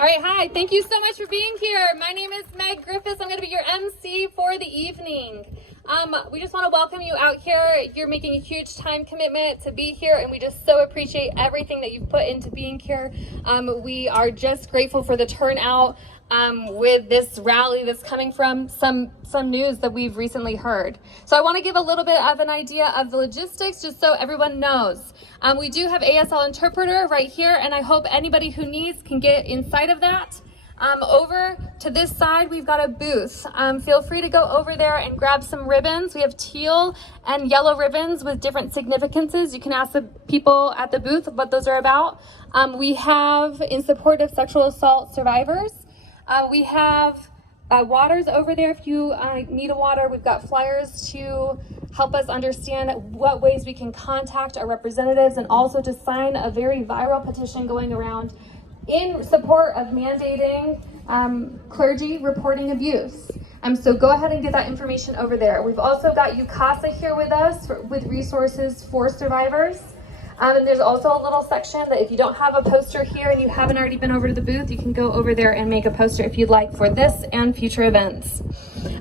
All right, hi. Thank you so much for being here. My name is Meg Griffiths. I'm going to be your MC for the evening. We just want to welcome you out here. You're making a huge time commitment to be here, and we just so appreciate everything that you've put into being here. We are just grateful for the turnout with this rally that's coming from some news that we've recently heard. So I want to give a little bit of an idea of the logistics just so everyone knows. We do have ASL interpreter right here, and I hope anybody who needs can get inside of that. Over to this side, we've got a booth. Feel free to go over there and grab some ribbons. We have teal and yellow ribbons with different significances. You can ask the people at the booth what those are about. We have in support of sexual assault survivors. We have waters over there if you need a water. We've got flyers to help us understand what ways we can contact our representatives, and also to sign a very viral petition going around in support of mandating clergy reporting abuse. So go ahead and get that information over there. We've also got UCASA here with us with resources for survivors. And there's also a little section that if you don't have a poster here and you haven't already been over to the booth, you can go over there and make a poster if you'd like for this and future events.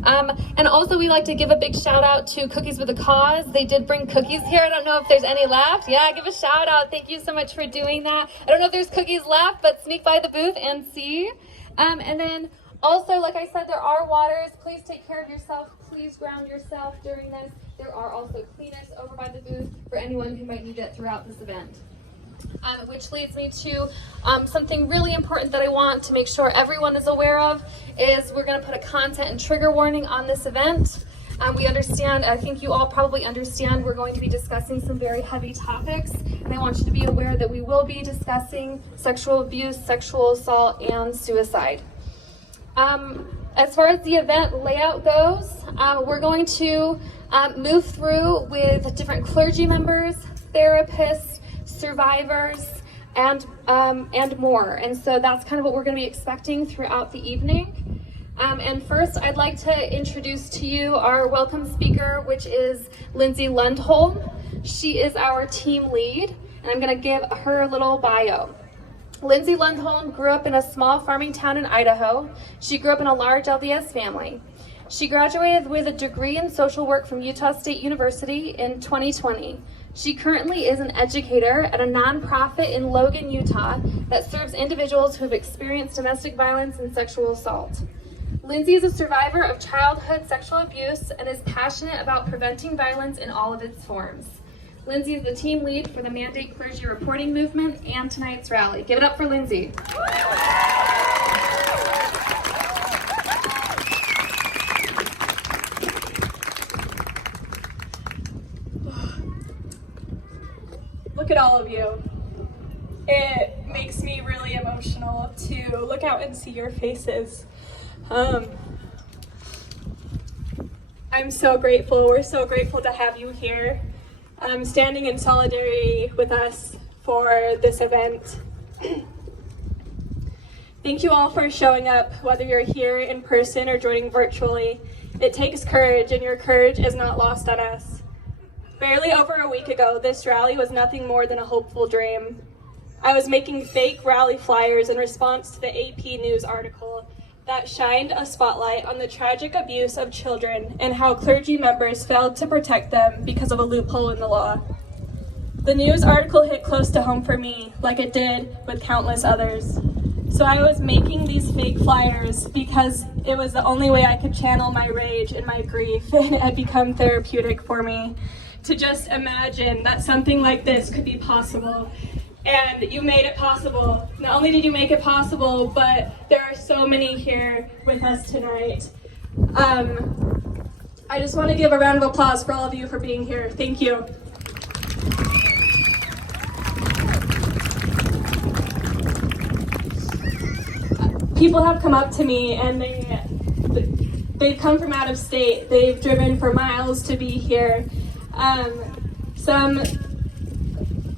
And also we like to give a big shout out to Cookies with a Cause. They did bring cookies here. I don't know if there's any left. Yeah, give a shout out. Thank you so much for doing that. I don't know if there's cookies left, but sneak by the booth and see. And then also, like I said, there are waters. Please take care of yourself. Please ground yourself during this. There are also cleaners over by the booth for anyone who might need it throughout this event. Which leads me to something really important that I want to make sure everyone is aware of is we're going to put a content and trigger warning on this event. We understand, I think you all probably understand, we're going to be discussing some very heavy topics, and I want you to be aware that we will be discussing sexual abuse, sexual assault, and suicide. As far as the event layout goes, we're going to move through with different clergy members, therapists, survivors, and more. And so that's kind of what we're going to be expecting throughout the evening. And first, I'd like to introduce to you our welcome speaker, which is Lindsay Lundholm. She is our team lead, and I'm going to give her a little bio. Lindsay Lundholm grew up in a small farming town in Idaho. She grew up in a large LDS family. She graduated with a degree in social work from Utah State University in 2020. She currently is an educator at a nonprofit in Logan, Utah that serves individuals who have experienced domestic violence and sexual assault. Lindsay is a survivor of childhood sexual abuse and is passionate about preventing violence in all of its forms. Lindsay is the team lead for the Mandate Clergy Reporting Movement and tonight's rally. Give it up for Lindsay. Look at all of you. It makes me really emotional to look out and see your faces. I'm so grateful. We're so grateful to have you here, standing in solidarity with us for this event. Thank you all for showing up, whether you're here in person or joining virtually. It takes courage, and your courage is not lost on us. Barely over a week ago, this rally was nothing more than a hopeful dream. I was making fake rally flyers in response to the AP News article that shined a spotlight on the tragic abuse of children and how clergy members failed to protect them because of a loophole in the law. The news article hit close to home for me, like it did with countless others. So I was making these fake flyers because it was the only way I could channel my rage and my grief, and it had become therapeutic for me to just imagine that something like this could be possible. And you made it possible. Not only did you make it possible, but there are so many here with us tonight. I just want to give a round of applause for all of you for being here. Thank you. People have come up to me and they've come from out of state. They've driven for miles to be here.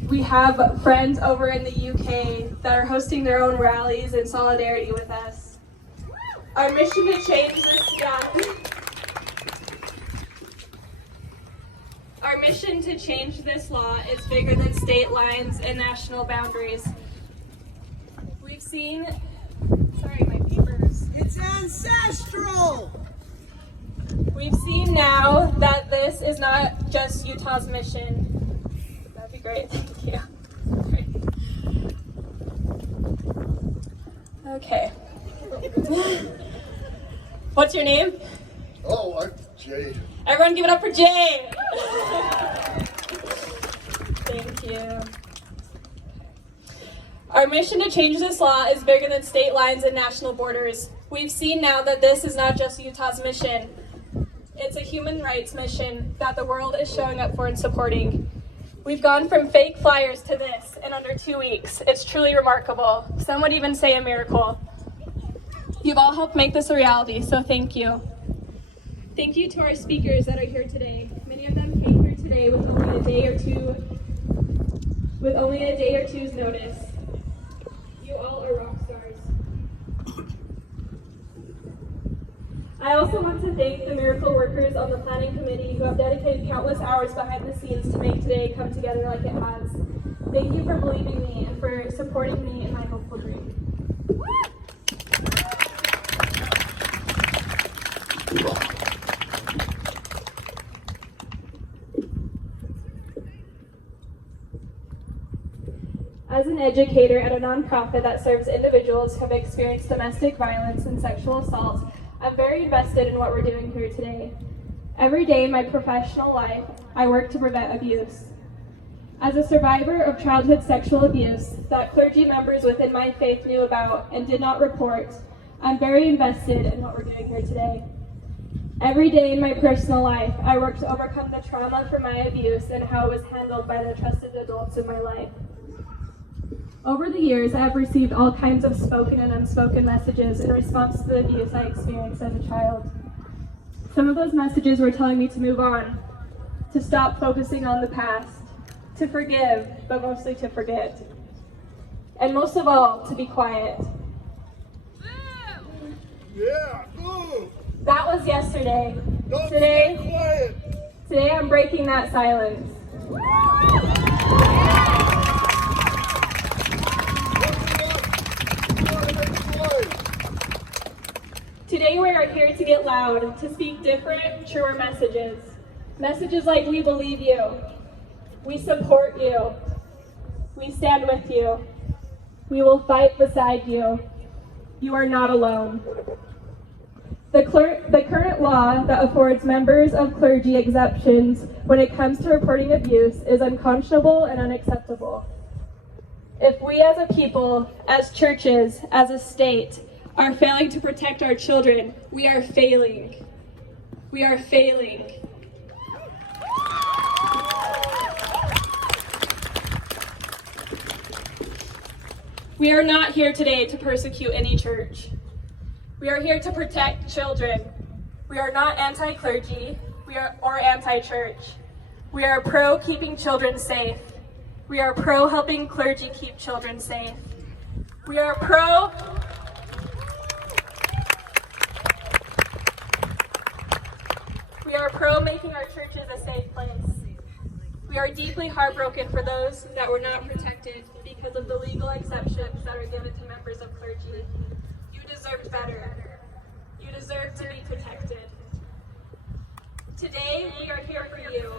We have friends over in the UK that are hosting their own rallies in solidarity with us. Our mission to change this, Our mission to change this law is bigger than state lines and national boundaries. We've seen Sorry, my papers. It's ancestral! We've seen now that this is not just Utah's mission. That'd be great, thank you. Great. Okay. What's your name? Oh, I'm Jay. Everyone give it up for Jay! Thank you. Our mission to change this law is bigger than state lines and national borders. We've seen now that this is not just Utah's mission. It's a human rights mission that the world is showing up for and supporting. We've gone from fake flyers to this in under 2 weeks. It's truly remarkable. Some would even say a miracle. You've all helped make this a reality, so thank you. Thank you to our speakers that are here today. Many of them came here today with only a day or two's notice. You all are rock stars. I also want to thank the miracle workers on the planning committee who have dedicated countless hours behind the scenes to make today come together like it has. Thank you for believing me and for supporting me in my hopeful dream. As an educator at a nonprofit that serves individuals who have experienced domestic violence and sexual assault, I'm very invested in what we're doing here today. Every day in my professional life, I work to prevent abuse. As a survivor of childhood sexual abuse that clergy members within my faith knew about and did not report, I'm very invested in what we're doing here today. Every day in my personal life, I work to overcome the trauma from my abuse and how it was handled by the trusted adults in my life. Over the years, I have received all kinds of spoken and unspoken messages in response to the abuse I experienced as a child. Some of those messages were telling me to move on, to stop focusing on the past, to forgive, but mostly to forget. And most of all, to be quiet. Yeah, move! That was yesterday. Don't stay quiet! Today I'm breaking that silence. Today we are here to get loud, to speak different, truer messages. Messages like we believe you, we support you, we stand with you, we will fight beside you. You are not alone. The current law that affords members of clergy exemptions when it comes to reporting abuse is unconscionable and unacceptable. If we as a people, as churches, as a state, are failing to protect our children, we are failing. We are failing. We are not here today to persecute any church. We are here to protect children. We are not anti-clergy or anti-church. We are pro keeping children safe. We are pro helping clergy keep children safe. We are pro making our churches a safe place. We are deeply heartbroken for those that were not protected because of the legal exceptions that are given to members of clergy. You deserved better. You deserve to be protected. Today, we are here for you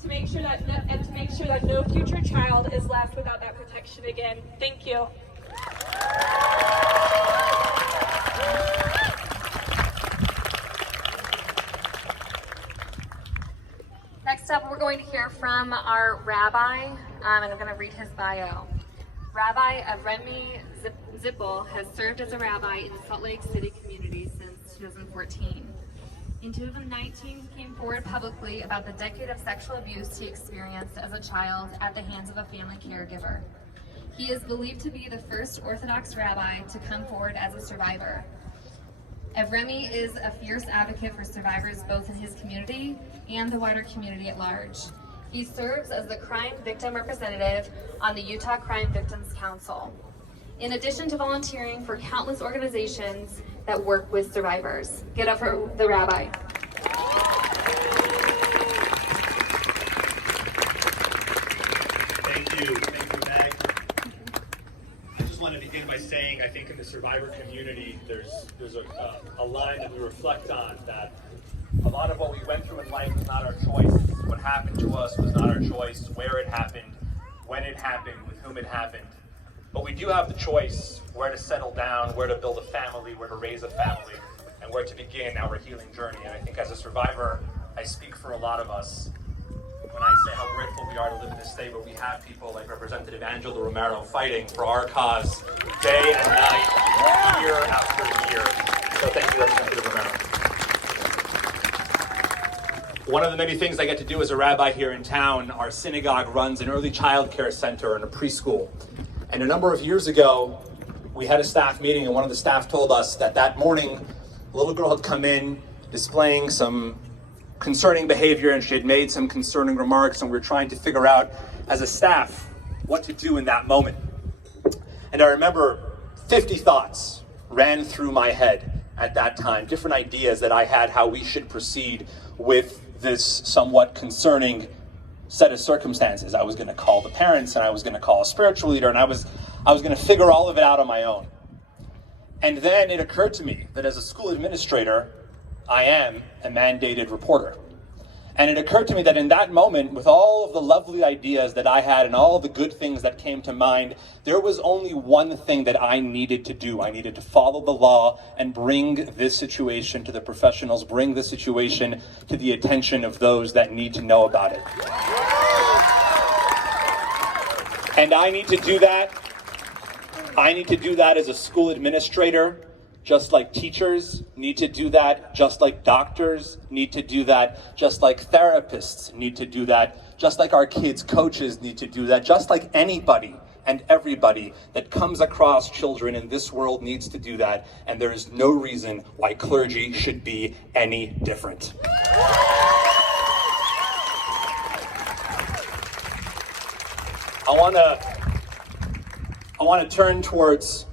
to make sure that no future child is left without that protection again. Thank you. Next up, we're going to hear from our rabbi, and I'm going to read his bio. Rabbi Avremi Zippel has served as a rabbi in the Salt Lake City community since 2014. In 2019, he came forward publicly about the decade of sexual abuse he experienced as a child at the hands of a family caregiver. He is believed to be the first Orthodox rabbi to come forward as a survivor. Avremi is a fierce advocate for survivors both in his community and the wider community at large. He serves as the crime victim representative on the Utah Crime Victims Council, in addition to volunteering for countless organizations that work with survivors. Get up for the rabbi. Thank you, Meg. I just want to begin by saying saying, I think in the survivor community, there's a line that we reflect on, that a lot of what we went through in life was not our choice. What happened to us was not our choice. Where it happened, when it happened, with whom it happened. But we do have the choice where to settle down, where to build a family, where to raise a family, and where to begin our healing journey. And I think as a survivor, I speak for a lot of us when I say how grateful we are to live in this state where we have people like Representative Angela Romero fighting for our cause day and night, year after year. So thank you, Representative Romero. One of the many things I get to do as a rabbi here in town, our synagogue runs an early child care center and a preschool. And a number of years ago, we had a staff meeting, and one of the staff told us that morning, a little girl had come in displaying some concerning behavior, and she had made some concerning remarks, and we were trying to figure out as a staff what to do in that moment. And I remember 50 thoughts ran through my head at that time, different ideas that I had how we should proceed with this somewhat concerning set of circumstances. I was going to call the parents, and I was going to call a spiritual leader, and I was going to figure all of it out on my own. And then it occurred to me that as a school administrator, I am a mandated reporter. And it occurred to me that in that moment, with all of the lovely ideas that I had and all the good things that came to mind, there was only one thing that I needed to do. I needed to follow the law and bring this situation to the professionals, bring the situation to the attention of those that need to know about it. And I need to do that. I need to do that as a school administrator, just like teachers need to do that, just like doctors need to do that, just like therapists need to do that, just like our kids' coaches need to do that, just like anybody and everybody that comes across children in this world needs to do that, and there is no reason why clergy should be any different. I want to turn towards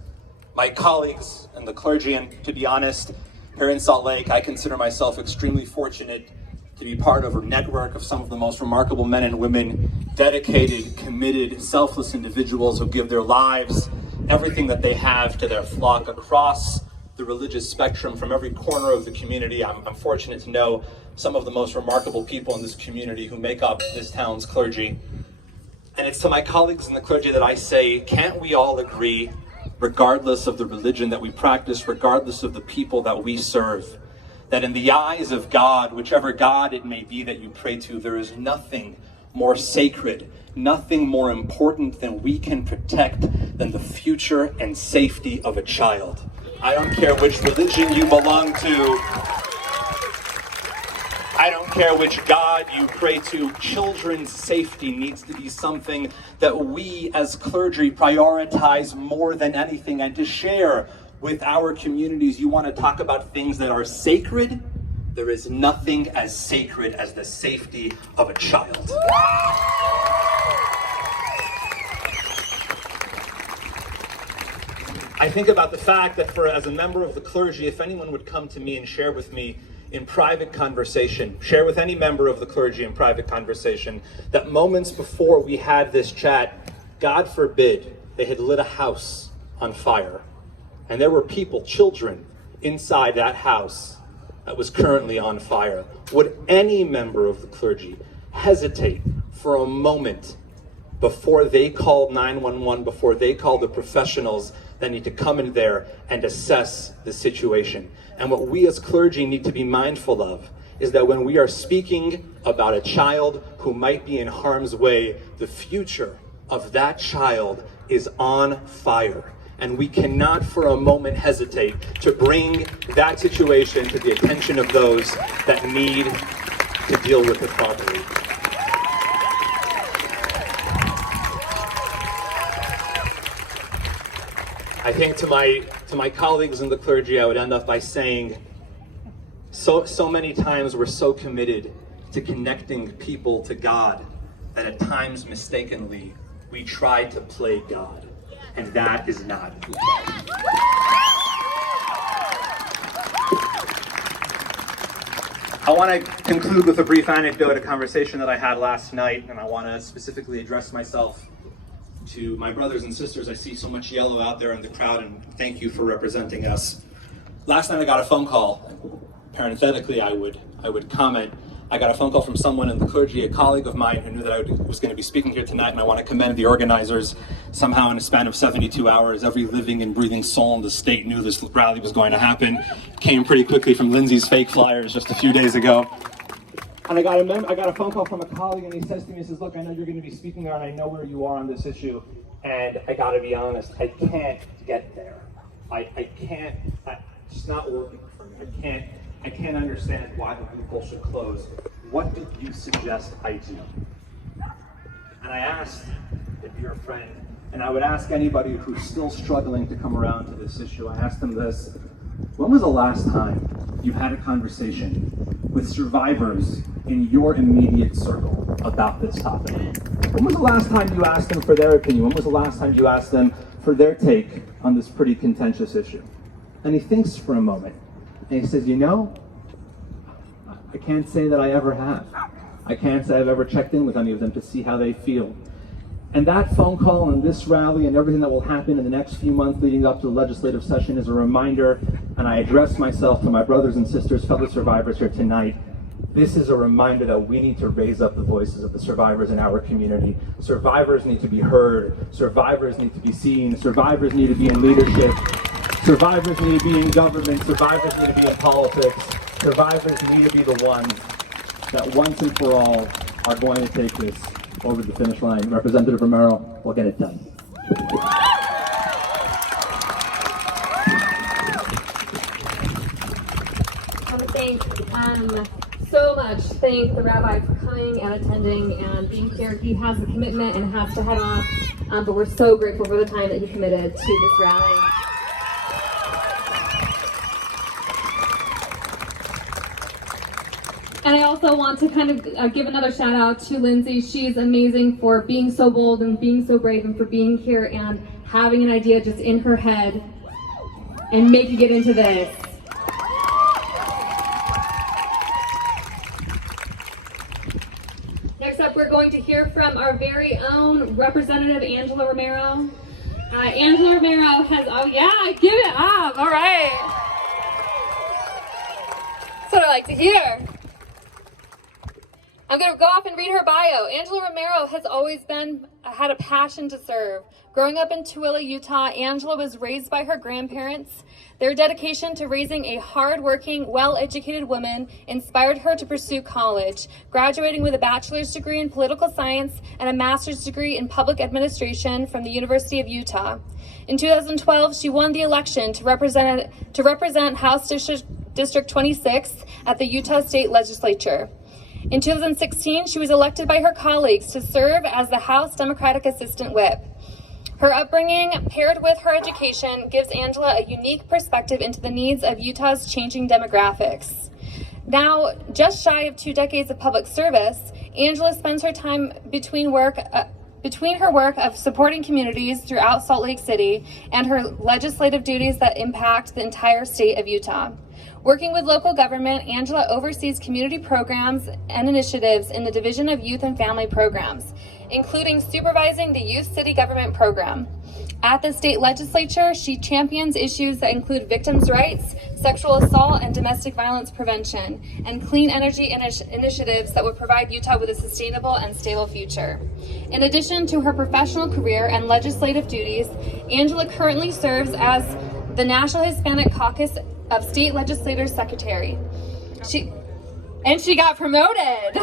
my colleagues and the clergy, and to be honest, here in Salt Lake, I consider myself extremely fortunate to be part of a network of some of the most remarkable men and women, dedicated, committed, selfless individuals who give their lives, everything that they have to their flock across the religious spectrum from every corner of the community. I'm fortunate to know some of the most remarkable people in this community who make up this town's clergy. And it's to my colleagues in the clergy that I say, can't we all agree, regardless of the religion that we practice, regardless of the people that we serve, that in the eyes of God, whichever God it may be that you pray to, there is nothing more sacred, nothing more important than we can protect than the future and safety of a child. I don't care which religion you belong to. I don't care which God you pray to. Children's safety needs to be something that we as clergy prioritize more than anything, and to share with our communities. You want to talk about things that are sacred? There is nothing as sacred as the safety of a child. I think about the fact that as a member of the clergy, if anyone would come to me and share with me in private conversation, share with any member of the clergy in private conversation, that moments before we had this chat, God forbid, they had lit a house on fire. And there were people, children, inside that house that was currently on fire. Would any member of the clergy hesitate for a moment before they called 911, before they called the professionals that need to come in there and assess the situation? And what we as clergy need to be mindful of is that when we are speaking about a child who might be in harm's way, the future of that child is on fire. And we cannot for a moment hesitate to bring that situation to the attention of those that need to deal with it properly. I think to my colleagues in the clergy, I would end up by saying, so many times we're so committed to connecting people to God that at times mistakenly we try to play God, and that is not okay. I want to conclude with a brief anecdote, a conversation that I had last night, and I want to specifically address myself to my brothers and sisters. I see so much yellow out there in the crowd, and thank you for representing us. Last night I got a phone call. Parenthetically, I would comment. I got a phone call from someone in the clergy, a colleague of mine, who knew that I was going to be speaking here tonight, and I want to commend the organizers. Somehow in a span of 72 hours, every living and breathing soul in the state knew this rally was going to happen. It came pretty quickly from Lindsay's fake flyers just a few days ago. And I got a phone call from a colleague, and he says to me, he says, look, I know you're going to be speaking there, and I know where you are on this issue, and I got to be honest, I can't get there. It's not working for me. I can't understand why the loophole should close. What did you suggest I do? And I asked a dear friend, and I would ask anybody who's still struggling to come around to this issue, I asked them this: when was the last time you had a conversation with survivors in your immediate circle about this topic? When was the last time you asked them for their opinion? When was the last time you asked them for their take on this pretty contentious issue? And he thinks for a moment, and he says, you know, I can't say that I ever have. I can't say I've ever checked in with any of them to see how they feel. And that phone call and this rally and everything that will happen in the next few months leading up to the legislative session is a reminder, and I address myself to my brothers and sisters, fellow survivors here tonight. This is a reminder that we need to raise up the voices of the survivors in our community. Survivors need to be heard. Survivors need to be seen. Survivors need to be in leadership. Survivors need to be in government. Survivors need to be in politics. Survivors need to be the ones that once and for all are going to take this over the finish line. Representative Romero will get it done. I want to thank the rabbi for coming and attending and being here. He has a commitment and has to head off, but we're so grateful for the time that he committed to this rally. And I also want to kind of give another shout out to Lindsay. She's amazing for being so bold and being so brave and for being here and having an idea just in her head and making it into this. Next up, we're going to hear from our very own Representative Angela Romero. Angela Romero has, oh yeah, give it up, all right. That's what I like to hear. I'm going to go off and read her bio. Angela Romero has always had a passion to serve. Growing up in Tooele, Utah, Angela was raised by her grandparents. Their dedication to raising a hard-working, well-educated woman inspired her to pursue college, graduating with a bachelor's degree in political science and a master's degree in public administration from the University of Utah. In 2012, she won the election to represent House District 26 at the Utah State Legislature. In 2016, she was elected by her colleagues to serve as the House Democratic Assistant Whip. Her upbringing, paired with her education, gives Angela a unique perspective into the needs of Utah's changing demographics. Now, just shy of 2 decades of public service, Angela spends her time between her work of supporting communities throughout Salt Lake City and her legislative duties that impact the entire state of Utah. Working with local government, Angela oversees community programs and initiatives in the Division of Youth and Family Programs, including supervising the Youth City Government Program. At the state legislature, she champions issues that include victims' rights, sexual assault and domestic violence prevention, and clean energy initiatives that would provide Utah with a sustainable and stable future. In addition to her professional career and legislative duties, Angela currently serves as the National Hispanic Caucus of State Legislators Secretary. She got promoted.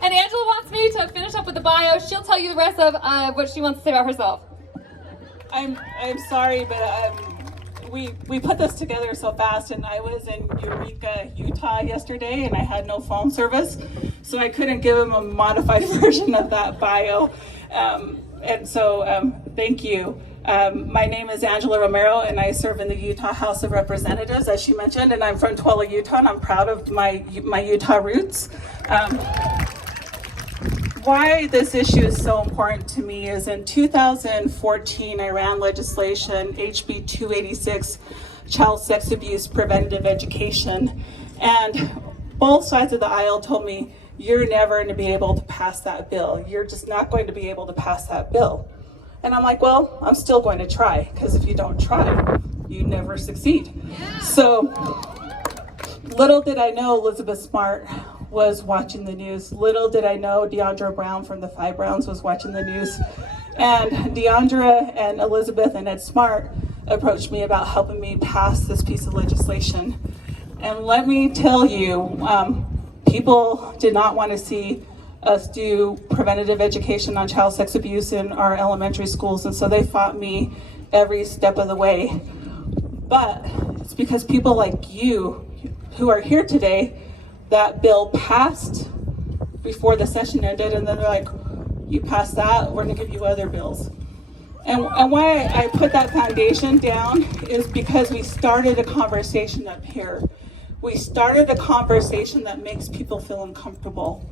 And Angela wants me to finish up with the bio. She'll tell you the rest of what she wants to say about herself. I'm sorry, but we put this together so fast, and I was in Eureka, Utah yesterday, and I had no phone service, so I couldn't give him a modified version of that bio. And so thank you. My name is Angela Romero, and I serve in the Utah House of Representatives, as she mentioned, and I'm from Tooele, Utah, and I'm proud of my Utah roots. Why this issue is so important to me is in 2014, I ran legislation, HB 286, Child Sex Abuse Preventative Education, and both sides of the aisle told me, you're never going to be able to pass that bill. You're just not going to be able to pass that bill. And I'm like, well, I'm still going to try, because if you don't try, you never succeed. So little did I know Elizabeth Smart was watching the news. Little did I know Deandra Brown from the Five Browns was watching the news. And Deandra and Elizabeth and Ed Smart approached me about helping me pass this piece of legislation. And let me tell you, people did not want to see us do preventative education on child sex abuse in our elementary schools, and so they fought me every step of the way. But it's because people like you who are here today, that bill passed before the session ended, and then they're like, you passed that, we're gonna give you other bills. And why I put that foundation down is because we started a conversation up here. We started a conversation that makes people feel uncomfortable.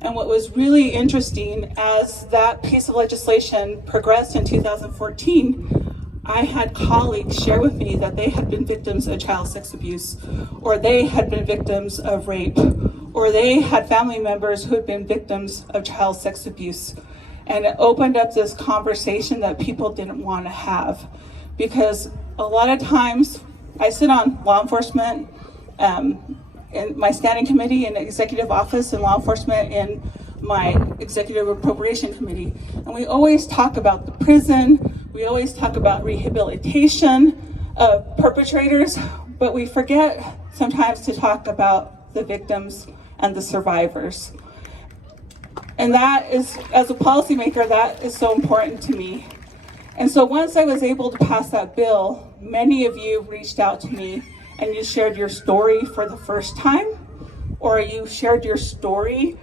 And what was really interesting, as that piece of legislation progressed in 2014, I had colleagues share with me that they had been victims of child sex abuse, or they had been victims of rape, or they had family members who had been victims of child sex abuse. And it opened up this conversation that people didn't want to have. Because a lot of times, I sit on law enforcement, in my standing committee in executive office and law enforcement in my executive appropriation committee. And we always talk about the prison, we always talk about rehabilitation of perpetrators, but we forget sometimes to talk about the victims and the survivors. And that is, as a policymaker, that is so important to me. And so once I was able to pass that bill, many of you reached out to me and you shared your story for the first time, or you shared your story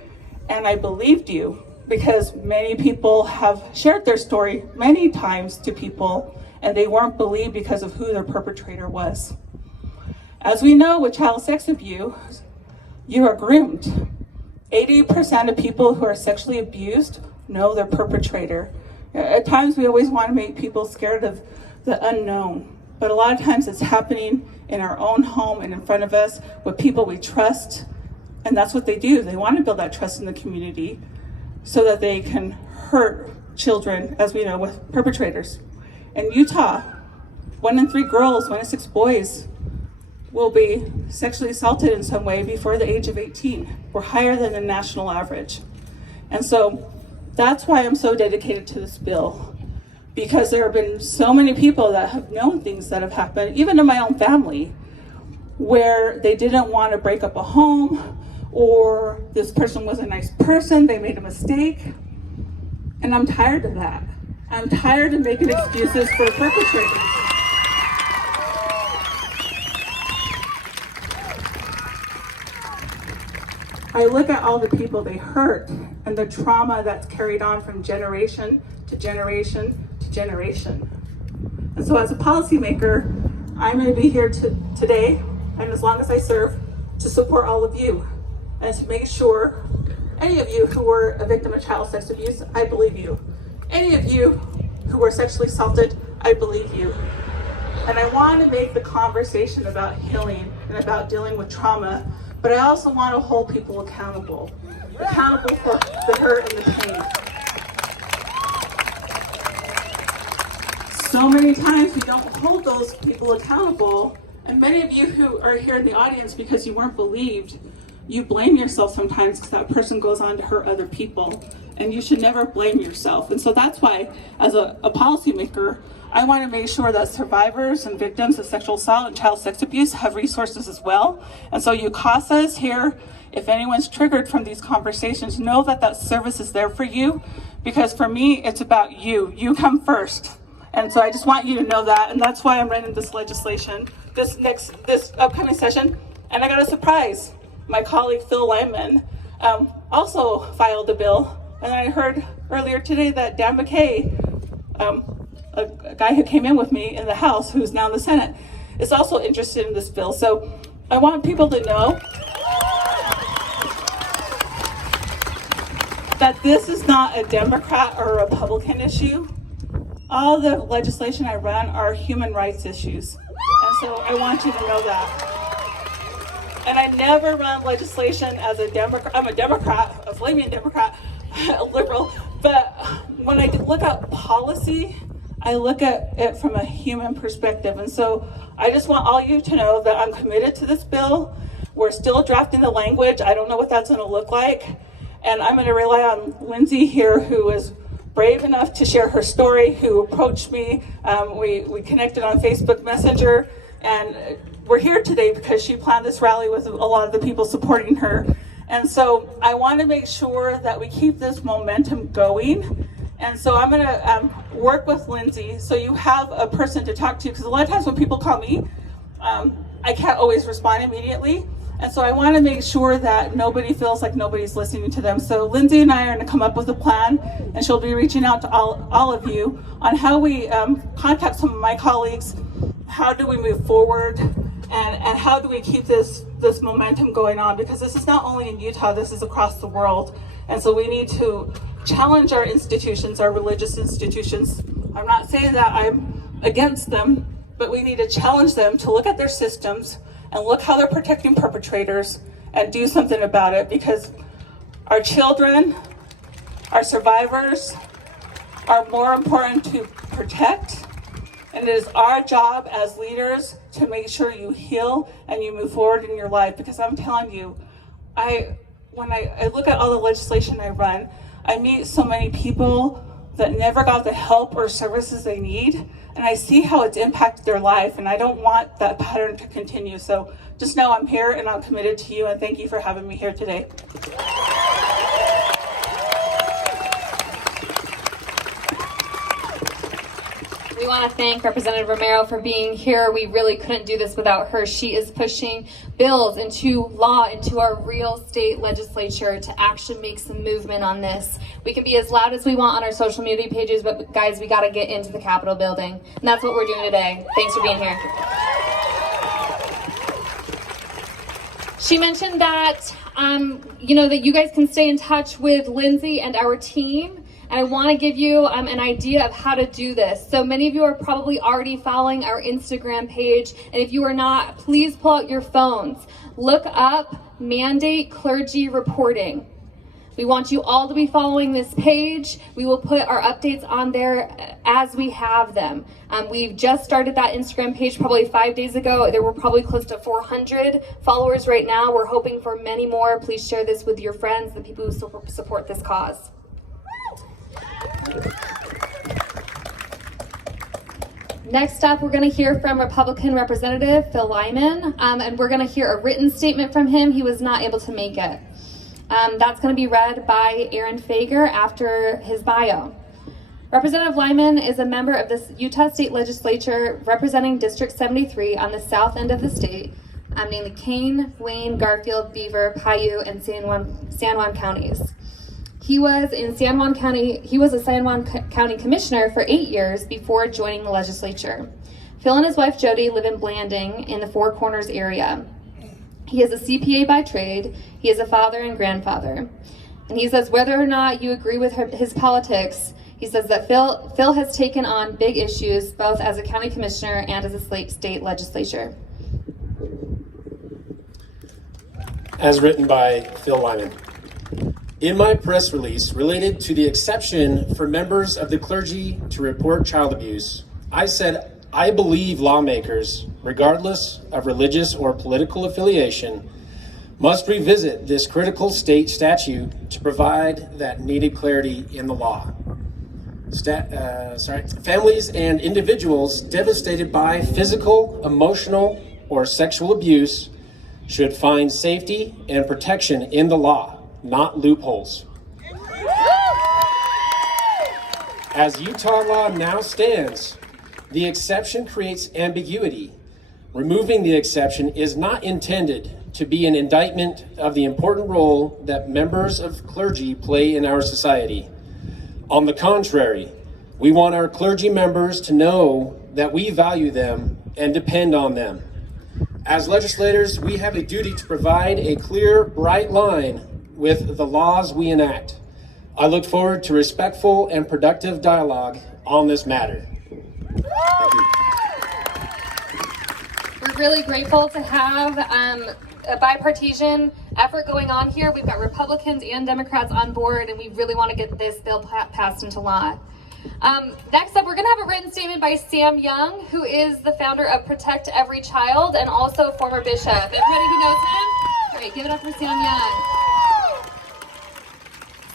and I believed you, because many people have shared their story many times to people and they weren't believed because of who their perpetrator was. As we know with child sex abuse, you are groomed. 80% of people who are sexually abused know their perpetrator. At times we always want to make people scared of the unknown, but a lot of times it's happening in our own home and in front of us with people we trust, and that's what they do. They want to build that trust in the community so that they can hurt children, as we know, with perpetrators. In Utah, 1 in 3 girls, 1 in 6 boys will be sexually assaulted in some way before the age of 18. We're higher than the national average. And so that's why I'm so dedicated to this bill, because there have been so many people that have known things that have happened, even in my own family, where they didn't want to break up a home, or this person was a nice person, they made a mistake. And I'm tired of that. I'm tired of making excuses for perpetrators. I look at all the people they hurt and the trauma that's carried on from generation to generation to generation. And so as a policymaker, I'm going to be here today, and as long as I serve, to support all of you and to make sure any of you who were a victim of child sex abuse, I believe you. Any of you who were sexually assaulted, I believe you. And I want to make the conversation about healing and about dealing with trauma, but I also want to hold people accountable for the hurt and the pain. So many times we don't hold those people accountable, and many of you who are here in the audience because you weren't believed, you blame yourself sometimes because that person goes on to hurt other people, and you should never blame yourself. And so that's why, as a policymaker, I want to make sure that survivors and victims of sexual assault and child sex abuse have resources as well. And so UCASA is here. If anyone's triggered from these conversations, know that that service is there for you, because for me, it's about you. You come first. And so I just want you to know that, and that's why I'm running this legislation, this upcoming session. And I got a surprise. My colleague Phil Lyman also filed a bill, and I heard earlier today that Dan McKay, a guy who came in with me in the House, who's now in the Senate, is also interested in this bill. So I want people to know that this is not a Democrat or a Republican issue. All the legislation I run are human rights issues. And so I want you to know that. And I never run legislation as a Democrat. I'm a Democrat, a flaming Democrat, a liberal. But when I look at policy, I look at it from a human perspective. And so I just want all you to know that I'm committed to this bill. We're still drafting the language. I don't know what that's going to look like. And I'm going to rely on Lindsay here, who is brave enough to share her story, who approached me. We connected on Facebook Messenger, and we're here today because she planned this rally with a lot of the people supporting her. And so I want to make sure that we keep this momentum going. And so I'm going to work with Lindsay so you have a person to talk to, because a lot of times when people call me, I can't always respond immediately. And so I want to make sure that nobody feels like nobody's listening to them. So Lindsay and I are going to come up with a plan, and she'll be reaching out to all of you on how we contact some of my colleagues. How do we move forward, and how do we keep this momentum going on? Because this is not only in Utah, this is across the world. And so we need to challenge our institutions, our religious institutions. I'm not saying that I'm against them, but we need to challenge them to look at their systems and look how they're protecting perpetrators and do something about it, because our children, our survivors are more important to protect. And it is our job as leaders to make sure you heal and you move forward in your life. Because I'm telling you, when I look at all the legislation I run, I meet so many people that never got the help or services they need, and I see how it's impacted their life, and I don't want that pattern to continue. So just know I'm here and I'm committed to you, and thank you for having me here today. We want to thank Representative Romero for being here. We really couldn't do this without her. She is pushing bills into law, into our real state legislature to actually make some movement on this. We can be as loud as we want on our social media pages, but guys, we got to get into the Capitol building. And that's what we're doing today. Thanks for being here. She mentioned that, that you guys can stay in touch with Lindsay and our team. And I want to give you an idea of how to do this. So many of you are probably already following our Instagram page. And if you are not, please pull out your phones. Look up Mandate Clergy Reporting. We want you all to be following this page. We will put our updates on there as we have them. We've just started that Instagram page probably 5 days ago. There were probably close to 400 followers right now. We're hoping for many more. Please share this with your friends, the people who support this cause. Next up, we're going to hear from Republican Representative Phil Lyman, and we're going to hear a written statement from him. He was not able to make it. That's going to be read by Aaron Fager after his bio. Representative Lyman is a member of the Utah State Legislature representing District 73 on the south end of the state, namely Kane, Wayne, Garfield, Beaver, Paiute, and San Juan counties. He was a San Juan County Commissioner for 8 years before joining the legislature. Phil and his wife Jody live in Blanding in the Four Corners area. He is a CPA by trade. He is a father and grandfather. And he says whether or not you agree with his politics, he says that Phil has taken on big issues both as a county commissioner and as a state legislature. As written by Phil Lyman. In my press release related to the exception for members of the clergy to report child abuse, I said I believe lawmakers, regardless of religious or political affiliation, must revisit this critical state statute to provide that needed clarity in the law. Families and individuals devastated by physical, emotional, or sexual abuse should find safety and protection in the law, not loopholes. As Utah law now stands, the exception creates ambiguity. Removing the exception is not intended to be an indictment of the important role that members of clergy play in our society. On the contrary, we want our clergy members to know that we value them and depend on them. As legislators, we have a duty to provide a clear, bright line with the laws we enact. I look forward to respectful and productive dialogue on this matter. Thank you. We're really grateful to have a bipartisan effort going on here. We've got Republicans and Democrats on board, and we really want to get this bill passed into law. Next up, we're going to have a written statement by Sam Young, who is the founder of Protect Every Child and also a former bishop. Everybody who knows him? Great, give it up for Sam Young.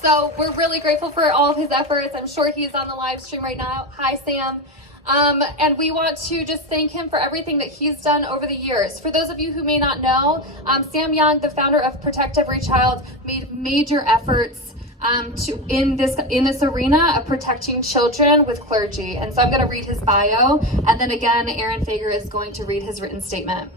So we're really grateful for all of his efforts. I'm sure he's on the live stream right now. Hi, Sam. And we want to just thank him for everything that he's done over the years. For those of you who may not know, Sam Young, the founder of Protect Every Child, made major efforts in this arena of protecting children with clergy. And so I'm going to read his bio, and then again, Aaron Fager is going to read his written statement.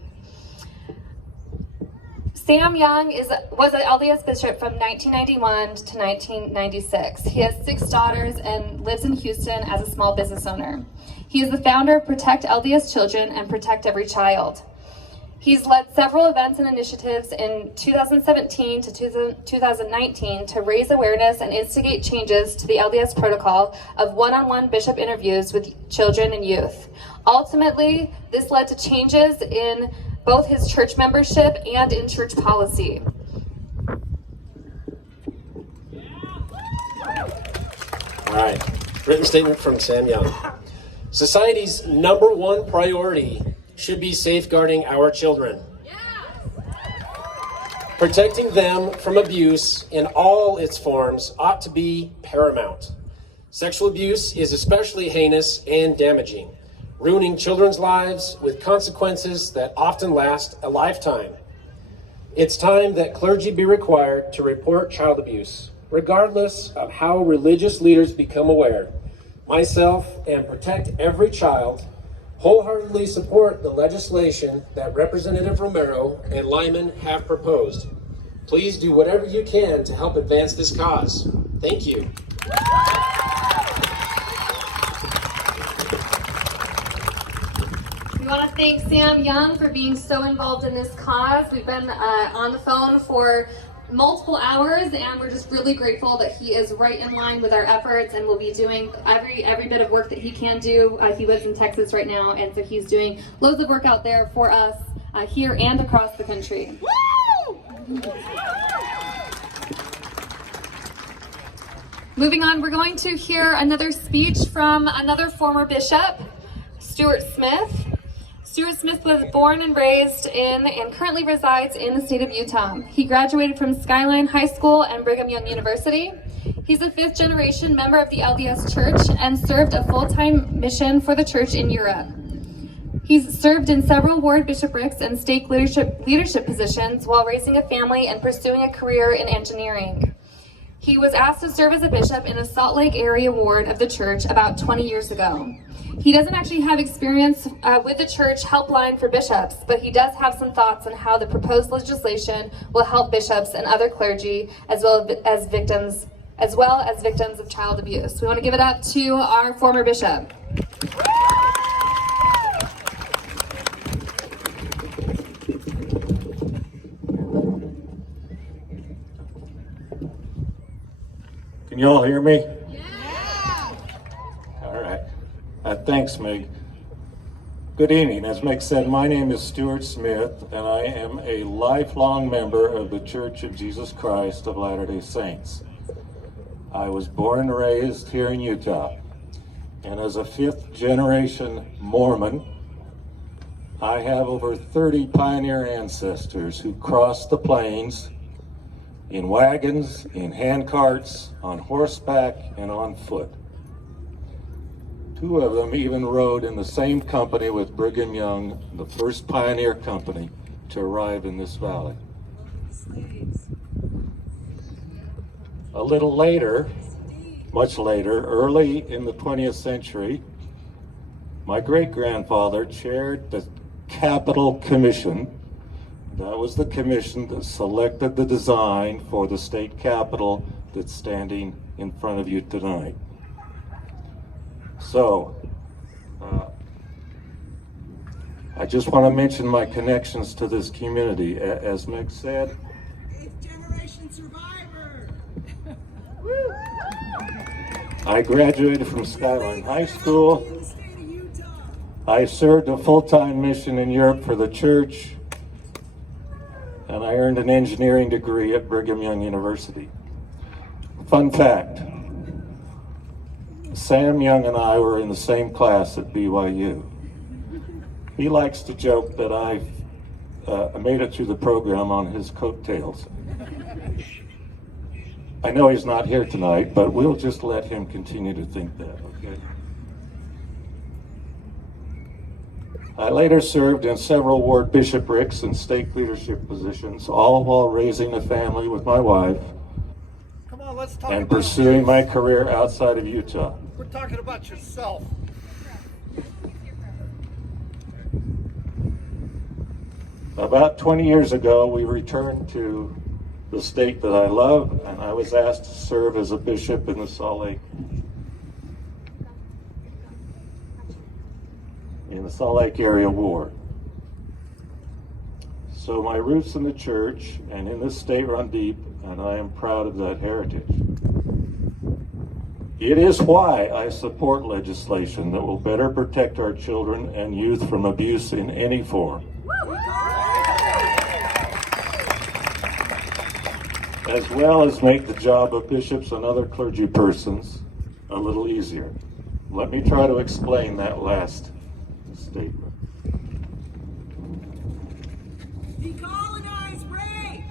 Sam Young was an LDS bishop from 1991 to 1996. He has 6 daughters and lives in Houston as a small business owner. He is the founder of Protect LDS Children and Protect Every Child. He's led several events and initiatives in 2017 to 2019 to raise awareness and instigate changes to the LDS protocol of one-on-one bishop interviews with children and youth. Ultimately, this led to changes in both his church membership and in church policy. All right, written statement from Sam Young. Society's #1 priority should be safeguarding our children. Protecting them from abuse in all its forms ought to be paramount. Sexual abuse is especially heinous and damaging, ruining children's lives with consequences that often last a lifetime. It's time that clergy be required to report child abuse, regardless of how religious leaders become aware. Myself and Protect Every Child wholeheartedly support the legislation that Representative Romero and Lyman have proposed. Please do whatever you can to help advance this cause. Thank you. We want to thank Sam Young for being so involved in this cause. We've been on the phone for multiple hours, and we're just really grateful that he is right in line with our efforts and will be doing every bit of work that he can do. He lives in Texas right now, and so he's doing loads of work out there for us here and across the country. Moving on, we're going to hear another speech from another former bishop, Stuart Smith. Stuart Smith was born and raised in and currently resides in the state of Utah. He graduated from Skyline High School and Brigham Young University. He's a 5th generation member of the LDS Church and served a full-time mission for the church in Europe. He's served in several ward bishoprics and stake leadership positions while raising a family and pursuing a career in engineering. He was asked to serve as a bishop in a Salt Lake area ward of the church about 20 years ago. He doesn't actually have experience with the church helpline for bishops, but he does have some thoughts on how the proposed legislation will help bishops and other clergy as well as victims of child abuse. We want to give it up to our former bishop. Can you all hear me? All right. Thanks, Meg. Good evening. As Meg said, my name is Stuart Smith, and I am a lifelong member of the Church of Jesus Christ of Latter-day Saints. I was born and raised here in Utah, and as a 5th generation Mormon, I have over 30 pioneer ancestors who crossed the plains in wagons, in handcarts, on horseback, and on foot. 2 of them even rode in the same company with Brigham Young, the first pioneer company to arrive in this valley. A little later, much later, early in the 20th century, my great-grandfather chaired the Capitol Commission. That was the commission that selected the design for the state capitol that's standing in front of you tonight. So, I just want to mention my connections to this community. As Meg said, 8th generation survivor. I graduated from Skyline High School. I served a full-time mission in Europe for the church. and I earned an engineering degree at Brigham Young University. Fun fact, Sam Young and I were in the same class at BYU. He likes to joke that I made it through the program on his coattails. I know he's not here tonight, but we'll just let him continue to think that, okay? I later served in several ward bishoprics and stake leadership positions, all while raising a family with my wife Come on, let's talk and about pursuing you. my career outside of Utah. We're talking about yourself. About 20 years ago, we returned to the state that I love, and I was asked to serve as a bishop in the Salt Lake area ward. So my roots in the church and in this state run deep, and I am proud of that heritage. It is why I support legislation that will better protect our children and youth from abuse in any form, as well as make the job of bishops and other clergy persons a little easier. Let me try to explain that last statement. Decolonize, Ray!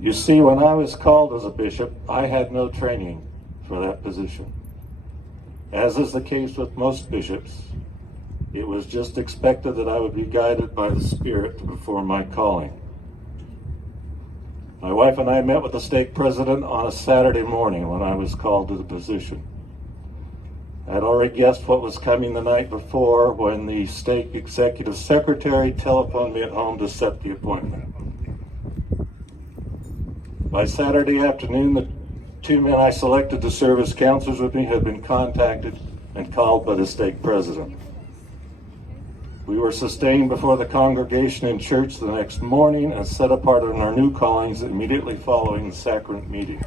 You see, when I was called as a bishop, I had no training for that position. As is the case with most bishops, it was just expected that I would be guided by the Spirit to perform my calling. My wife and I met with the stake president on a Saturday morning when I was called to the position. I had already guessed what was coming the night before when the stake executive secretary telephoned me at home to set the appointment. By Saturday afternoon, the two men I selected to serve as counselors with me had been contacted and called by the stake president. We were sustained before the congregation in church the next morning and set apart in our new callings immediately following the sacrament meeting.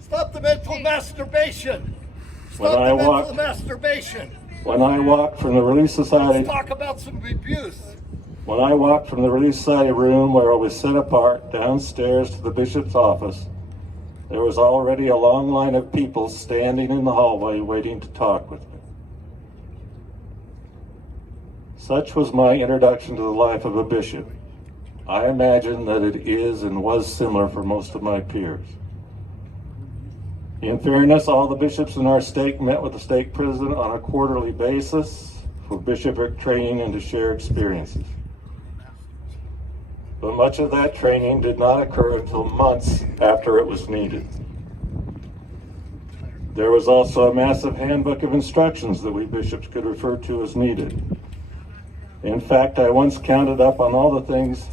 Stop the mental masturbation. When Stop I the mental walked- masturbation. When I walked from the Relief Society, Let's talk about some abuse. when I walked from the Relief Society room where I was set apart downstairs to the bishop's office, there was already a long line of people standing in the hallway waiting to talk with me. Such was my introduction to the life of a bishop. I imagine that it is and was similar for most of my peers. In fairness, all the bishops in our stake met with the stake president on a quarterly basis for bishopric training and to share experiences. But much of that training did not occur until months after it was needed. There was also a massive handbook of instructions that we bishops could refer to as needed. In fact, I once counted up on all the things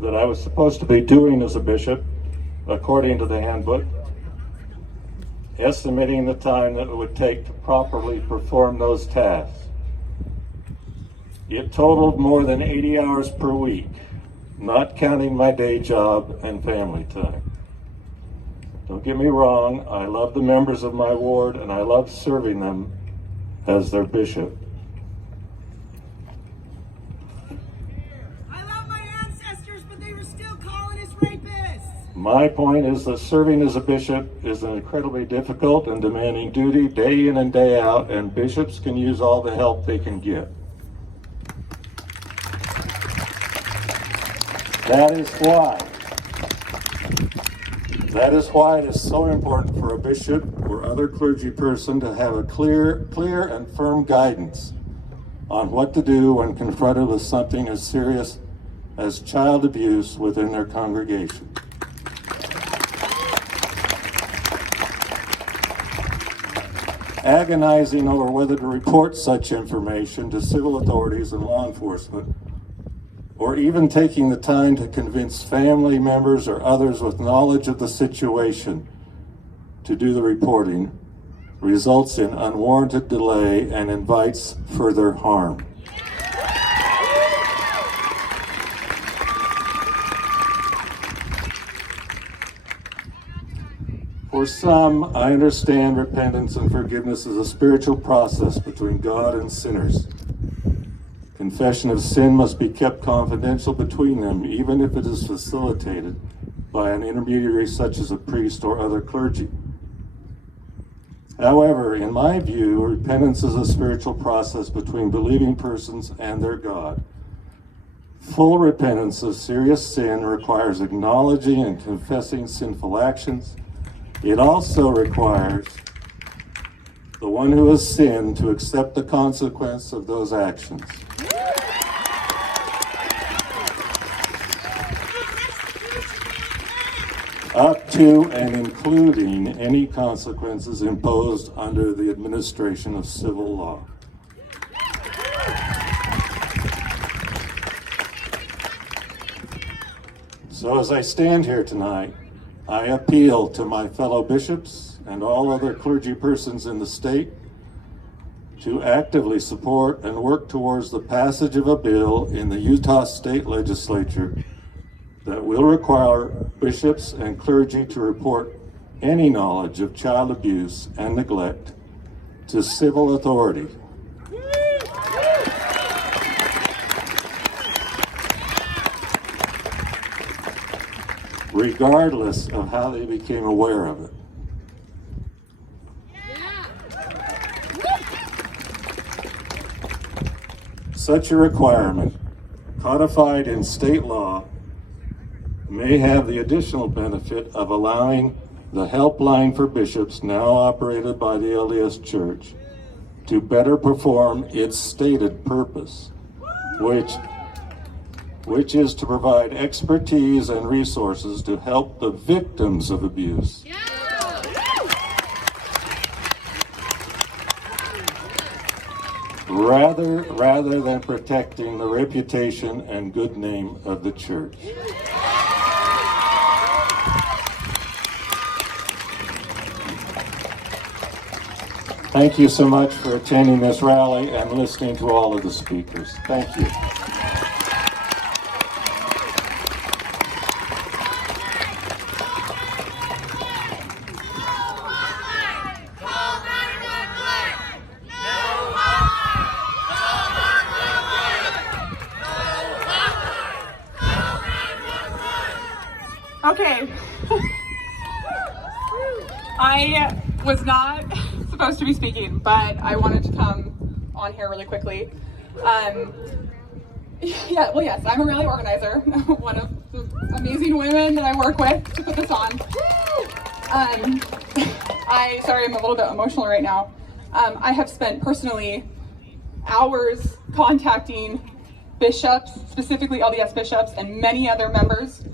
that I was supposed to be doing as a bishop, according to the handbook, estimating the time that it would take to properly perform those tasks. It totaled more than 80 hours per week, not counting my day job and family time. Don't get me wrong, I love the members of my ward and I love serving them as their bishop. I love my ancestors, but they were still calling us rapists! My point is that serving as a bishop is an incredibly difficult and demanding duty day in and day out, and bishops can use all the help they can get. That is why it is so important for a bishop or other clergy person to have a clear and firm guidance on what to do when confronted with something as serious as child abuse within their congregation. Agonizing over whether to report such information to civil authorities and law enforcement, or even taking the time to convince family members or others with knowledge of the situation to do the reporting, results in unwarranted delay and invites further harm. For some, I understand repentance and forgiveness is a spiritual process between God and sinners. Confession of sin must be kept confidential between them, even if it is facilitated by an intermediary such as a priest or other clergy. However, in my view, repentance is a spiritual process between believing persons and their God. Full repentance of serious sin requires acknowledging and confessing sinful actions. It also requires the one who has sinned to accept the consequence of those actions. Up to and including any consequences imposed under the administration of civil law. So as I stand here tonight, I appeal to my fellow bishops and all other clergy persons in the state to actively support and work towards the passage of a bill in the Utah State Legislature that will require bishops and clergy to report any knowledge of child abuse and neglect to civil authority. Regardless of how they became aware of it. Such a requirement, codified in state law, may have the additional benefit of allowing the helpline for bishops, now operated by the LDS Church, to better perform its stated purpose, which is to provide expertise and resources to help the victims of abuse. Rather than protecting the reputation and good name of the church. Thank you so much for attending this rally and listening to all of the speakers. Thank you. Okay. I was not supposed to be speaking, but I wanted to come on here really quickly. Yes, I'm a rally organizer, one of the amazing women that I work with to put this on. Sorry, I'm a little bit emotional right now. I have spent personally hours contacting bishops, specifically LDS bishops, and many other members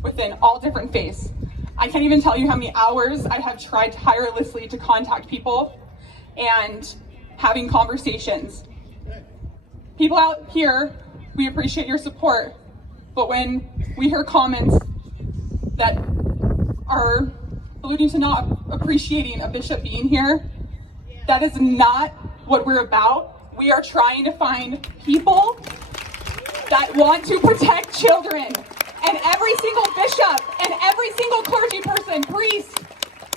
within all different faiths. I can't even tell you how many hours I have tried tirelessly to contact people and having conversations. People out here, we appreciate your support, but when we hear comments that are alluding to not appreciating a bishop being here, that is not what we're about. We are trying to find people that want to protect children. And every single bishop and every single clergy person, priest,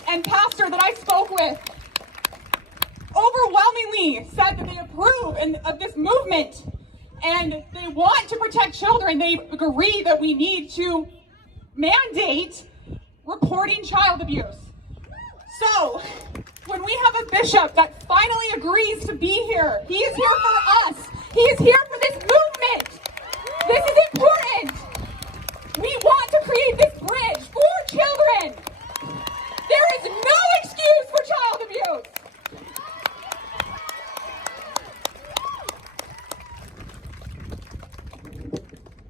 and pastor that I spoke with overwhelmingly said that they approve of this movement and they want to protect children. They agree that we need to mandate reporting child abuse. So, when we have a bishop that finally agrees to be here, he is here for us. He is here for this movement. This is important. We want to create this bridge for children. There is no excuse for child abuse.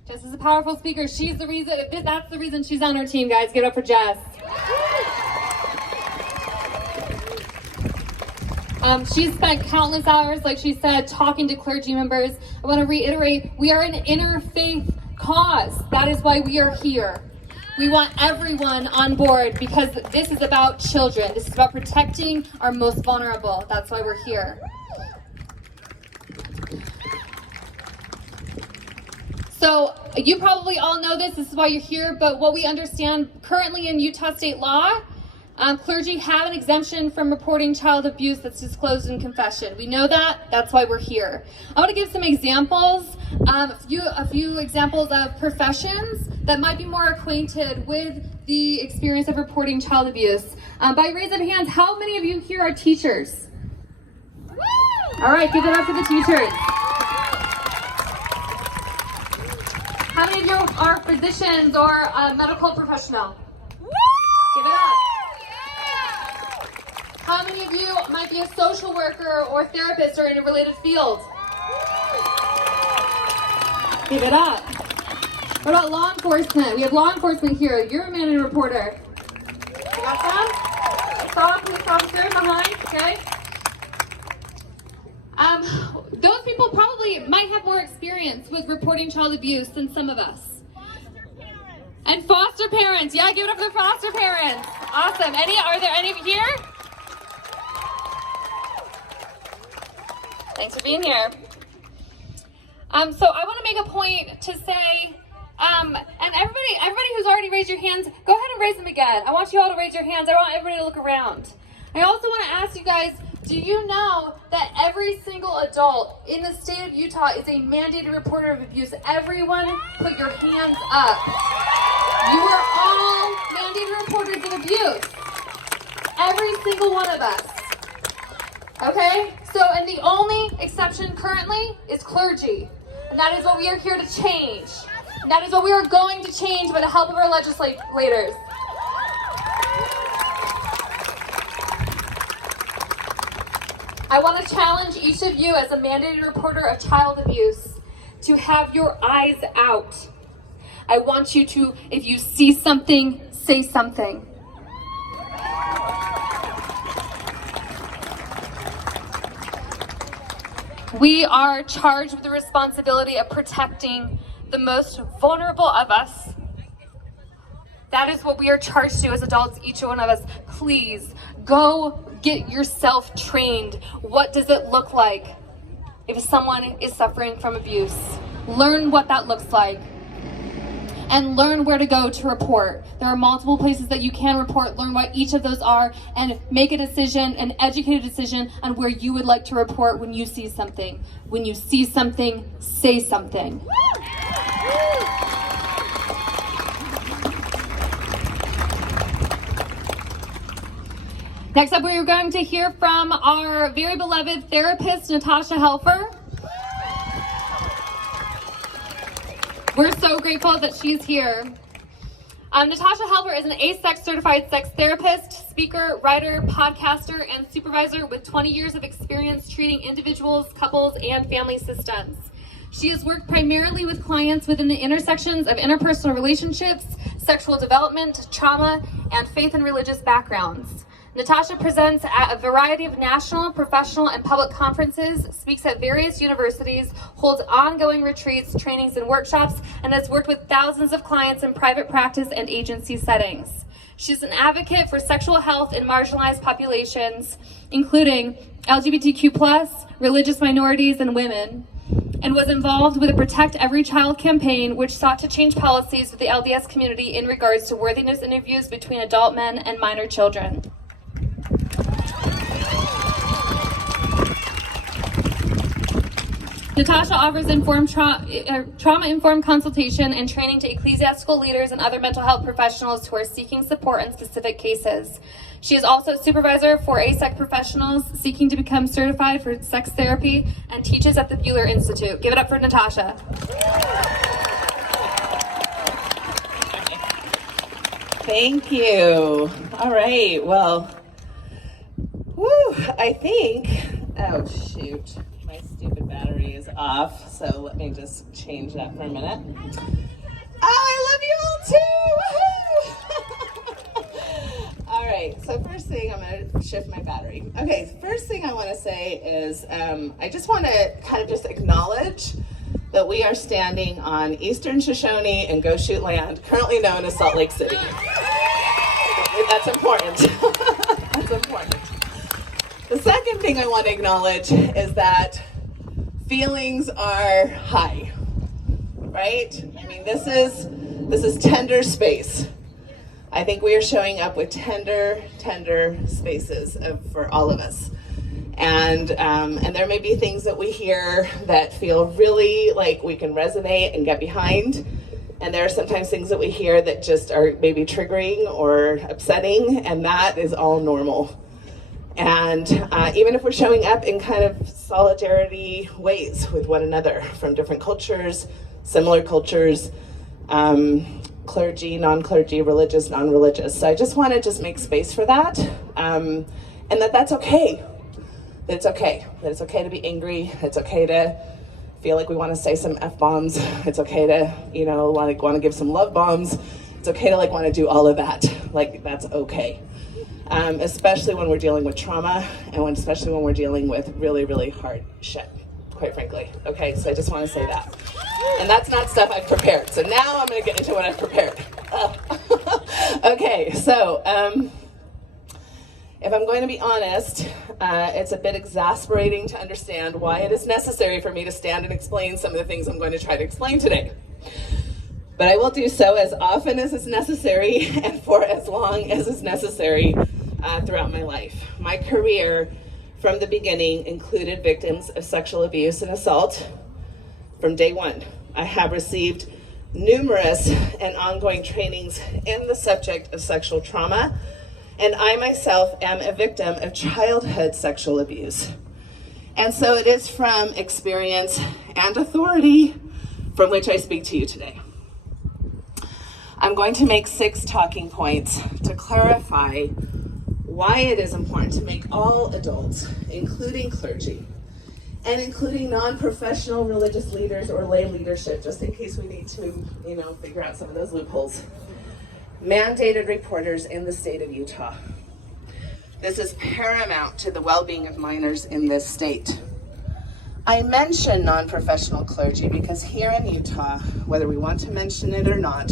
Jess is a powerful speaker. She's the reason, that's the reason she's on our team, guys. Give it up for Jess. She's spent countless hours, like she said, talking to clergy members. I want to reiterate, we are an interfaith cause. That is why we are here. We want everyone on board because this is about children. This is about protecting our most vulnerable. That's why we're here. So you probably all know this is why you're here, but what we understand currently in Utah state law, Clergy have an exemption from reporting child abuse that's disclosed in confession. We know that. That's why we're here. I want to give some examples, a few examples of professions that might be more acquainted with the experience of reporting child abuse. By raise of hands, how many of you here are teachers? All right, give it up for the teachers. How many of you are physicians or medical professional? Give it up. How many of you might be a social worker or therapist or in a related field? Give it up. What about law enforcement? We have law enforcement here. You're a mandated reporter. You got some? Saw police officer behind, okay? Those people probably might have more experience with reporting child abuse than some of us. And foster parents. Yeah, give it up for the foster parents. Awesome. Are there any here? Thanks for being here. So I want to make a point to say, and everybody who's already raised your hands, go ahead and raise them again. I want you all to raise your hands. I want everybody to look around. I also want to ask you guys, do you know that every single adult in the state of Utah is a mandated reporter of abuse? Everyone put your hands up. You are all mandated reporters of abuse. Every single one of us. Okay? So, and the only exception currently is clergy. And that is what we are here to change. And that is what we are going to change by the help of our legislators. I want to challenge each of you as a mandated reporter of child abuse to have your eyes out. I want you to, if you see something, say something. We are charged with the responsibility of protecting the most vulnerable of us. That is what we are charged to as adults, each one of us. Please, go get yourself trained. What does it look like if someone is suffering from abuse? Learn what that looks like. And learn where to go to report. There are multiple places that you can report. Learn what each of those are and make a decision, an educated decision on where you would like to report when you see something. When you see something, say something. Next up, we are going to hear from our very beloved therapist, Natasha Helfer. We're so grateful that she's here. Natasha Helfer is an ASEX certified sex therapist, speaker, writer, podcaster, and supervisor with 20 years of experience treating individuals, couples, and family systems. She has worked primarily with clients within the intersections of interpersonal relationships, sexual development, trauma, and faith and religious backgrounds. Natasha presents at a variety of national, professional, and public conferences, speaks at various universities, holds ongoing retreats, trainings, and workshops, and has worked with thousands of clients in private practice and agency settings. She's an advocate for sexual health in marginalized populations, including LGBTQ+, religious minorities, and women, and was involved with the Protect Every Child campaign, which sought to change policies with the LDS community in regards to worthiness interviews between adult men and minor children. Natasha offers trauma-informed consultation and training to ecclesiastical leaders and other mental health professionals who are seeking support in specific cases. She is also a supervisor for ASEC professionals seeking to become certified for sex therapy and teaches at the Bueller Institute. Give it up for Natasha. Thank you. All right, well, I think, oh shoot, my stupid battery is off, so let me just change that for a minute. I love you all too, woohoo! All right, so first thing, I'm gonna shift my battery. Okay, first thing I wanna say is, I just wanna kind of just acknowledge that we are standing on Eastern Shoshone and Go Shoot land, currently known as Salt Lake City. That's important. That's important. The second thing I want to acknowledge is that feelings are high, right? I mean, this is tender space. I think we are showing up with tender spaces for all of us. And there may be things that we hear that feel really like we can resonate and get behind. And there are sometimes things that we hear that just are maybe triggering or upsetting, and that is all normal. And even if we're showing up in kind of solidarity ways with one another from different cultures, similar cultures, clergy, non-clergy, religious, non-religious. So I just want to just make space for that, and that's okay. That it's okay. That it's okay to be angry. It's okay to feel like we want to say some F-bombs. It's okay to, want to give some love bombs. It's okay to want to do all of that. That's okay. Especially when we're dealing with trauma and especially when we're dealing with really, really hard shit, quite frankly. Okay, so I just want to say that. And that's not stuff I've prepared. So now I'm going to get into what I've prepared. Okay, so if I'm going to be honest, it's a bit exasperating to understand why it is necessary for me to stand and explain some of the things I'm going to try to explain today. But I will do so as often as is necessary and for as long as is necessary throughout my life. My career from the beginning included victims of sexual abuse and assault from day one. I have received numerous and ongoing trainings in the subject of sexual trauma, and I myself am a victim of childhood sexual abuse. And so it is from experience and authority from which I speak to you today. I'm going to make 6 talking points to clarify why it is important to make all adults, including clergy, and including non-professional religious leaders or lay leadership, just in case we need to, figure out some of those loopholes, mandated reporters in the state of Utah. This is paramount to the well-being of minors in this state. I mention non-professional clergy because here in Utah, whether we want to mention it or not,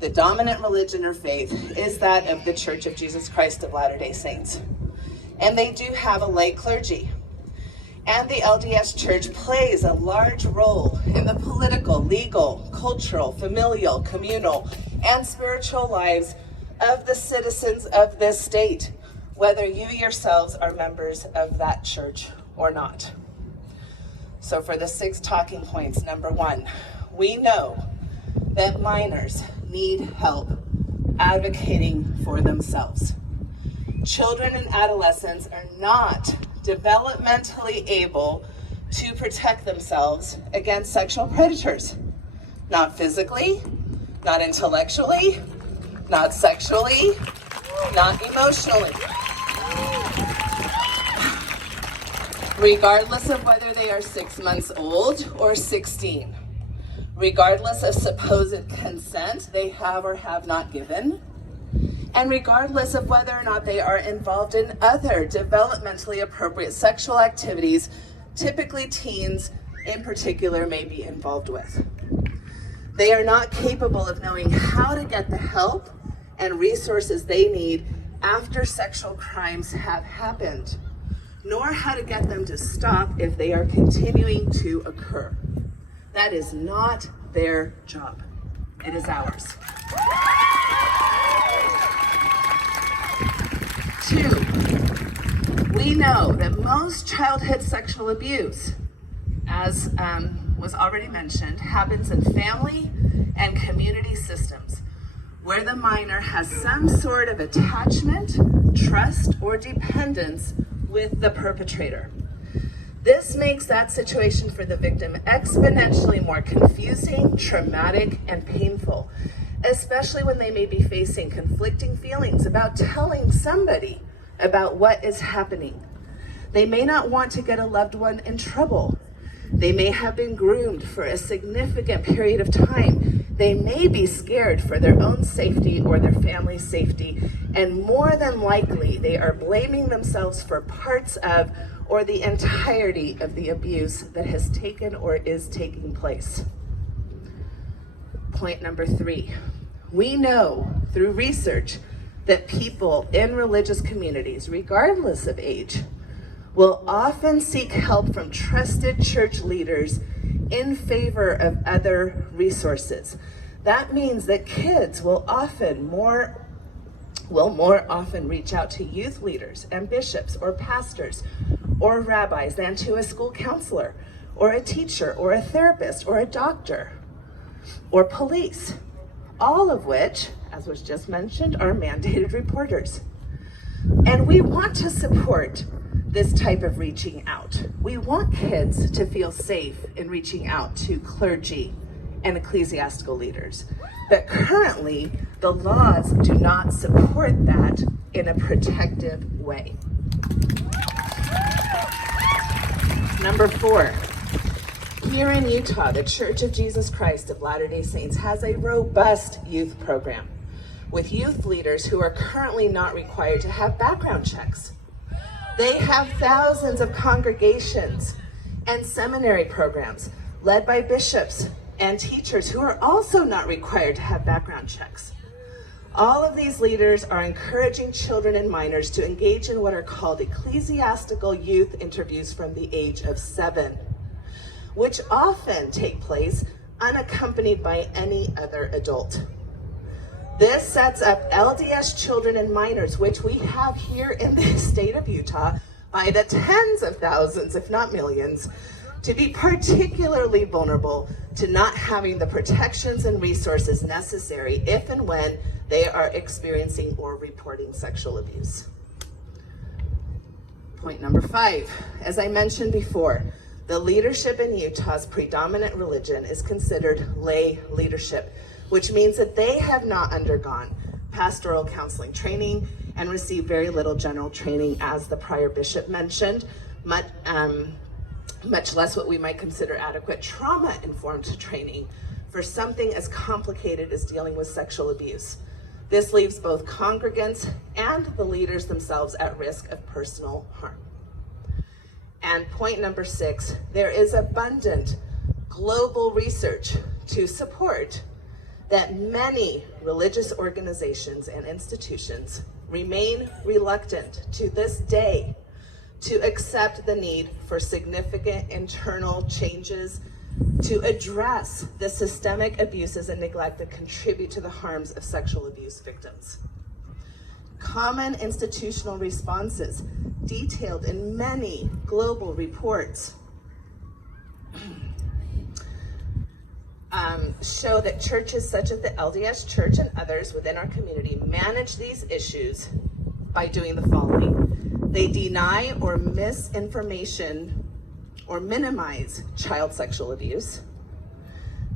the dominant religion or faith is that of the Church of Jesus Christ of Latter-day Saints. And they do have a lay clergy. And the LDS Church plays a large role in the political, legal, cultural, familial, communal, and spiritual lives of the citizens of this state, whether you yourselves are members of that church or not. So for the 6 talking points, number 1, we know that minors need help advocating for themselves. Children and adolescents are not developmentally able to protect themselves against sexual predators. Not physically, not intellectually, not sexually, not emotionally. Regardless of whether they are 6 months old or 16. Regardless of supposed consent they have or have not given, and regardless of whether or not they are involved in other developmentally appropriate sexual activities, typically teens in particular may be involved with. They are not capable of knowing how to get the help and resources they need after sexual crimes have happened, nor how to get them to stop if they are continuing to occur. That is not their job. It is ours. 2, we know that most childhood sexual abuse, as was already mentioned, happens in family and community systems where the minor has some sort of attachment, trust, or dependence with the perpetrator. This makes that situation for the victim exponentially more confusing, traumatic, and painful, especially when they may be facing conflicting feelings about telling somebody about what is happening. They may not want to get a loved one in trouble. They may have been groomed for a significant period of time. They may be scared for their own safety or their family's safety, and more than likely, they are blaming themselves for parts of or the entirety of the abuse that has taken or is taking place. Point number 3, we know through research that people in religious communities, regardless of age, will often seek help from trusted church leaders in favor of other resources. That means that kids will often more will more often reach out to youth leaders and bishops or pastors or rabbis than to a school counselor or a teacher or a therapist or a doctor or police, all of which, as was just mentioned, are mandated reporters. And we want to support this type of reaching out. We want kids to feel safe in reaching out to clergy and ecclesiastical leaders. But currently, the laws do not support that in a protective way. Number 4, here in Utah, the Church of Jesus Christ of Latter-day Saints has a robust youth program with youth leaders who are currently not required to have background checks. They have thousands of congregations and seminary programs led by bishops and teachers who are also not required to have background checks. All of these leaders are encouraging children and minors to engage in what are called ecclesiastical youth interviews from the age of 7, which often take place unaccompanied by any other adult. This sets up LDS children and minors, which we have here in the state of Utah by the tens of thousands, if not millions, to be particularly vulnerable to not having the protections and resources necessary if and when they are experiencing or reporting sexual abuse. Point number 5, as I mentioned before, the leadership in Utah's predominant religion is considered lay leadership, which means that they have not undergone pastoral counseling training and received very little general training, as the prior bishop mentioned, much less what we might consider adequate trauma-informed training for something as complicated as dealing with sexual abuse. This leaves both congregants and the leaders themselves at risk of personal harm. And point number 6, there is abundant global research to support that many religious organizations and institutions remain reluctant to this day to accept the need for significant internal changes to address the systemic abuses and neglect that contribute to the harms of sexual abuse victims. Common institutional responses detailed in many global reports show that churches such as the LDS Church and others within our community manage these issues by doing the following. They deny or misinformation or minimize child sexual abuse.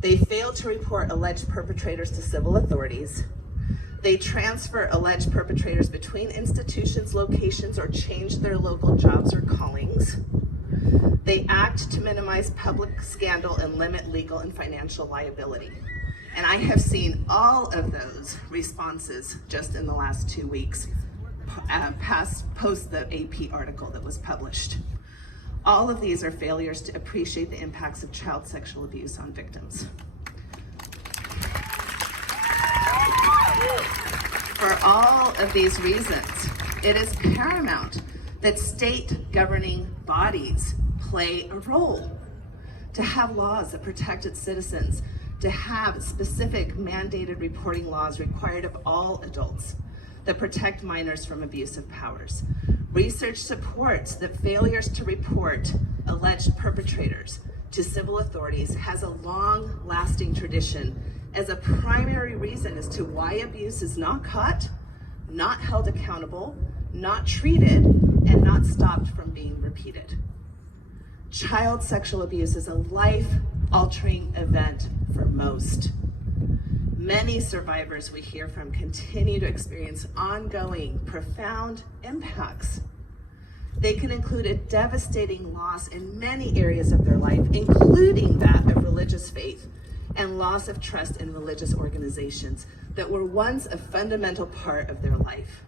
They fail to report alleged perpetrators to civil authorities. They transfer alleged perpetrators between institutions, locations, or change their local jobs or callings. They act to minimize public scandal and limit legal and financial liability. And I have seen all of those responses just in the last 2 weeks, post the AP article that was published. All of these are failures to appreciate the impacts of child sexual abuse on victims. For all of these reasons, it is paramount that state governing bodies play a role to have laws that protect its citizens, to have specific mandated reporting laws required of all adults that protect minors from abusive powers. Research supports that failures to report alleged perpetrators to civil authorities has a long-lasting tradition as a primary reason as to why abuse is not caught, not held accountable, not treated, and not stopped from being repeated. Child sexual abuse is a life-altering event for most. Many survivors we hear from continue to experience ongoing, profound impacts. They can include a devastating loss in many areas of their life, including that of religious faith, and loss of trust in religious organizations that were once a fundamental part of their life.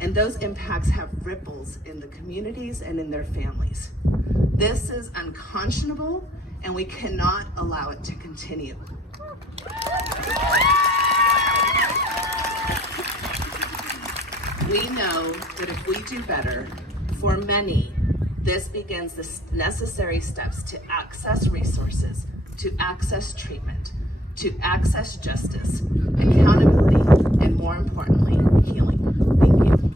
And those impacts have ripples in the communities and in their families. This is unconscionable, and we cannot allow it to continue. We know that if we do better, for many, this begins the necessary steps to access resources, to access treatment, to access justice, accountability, and more importantly, healing. Thank you.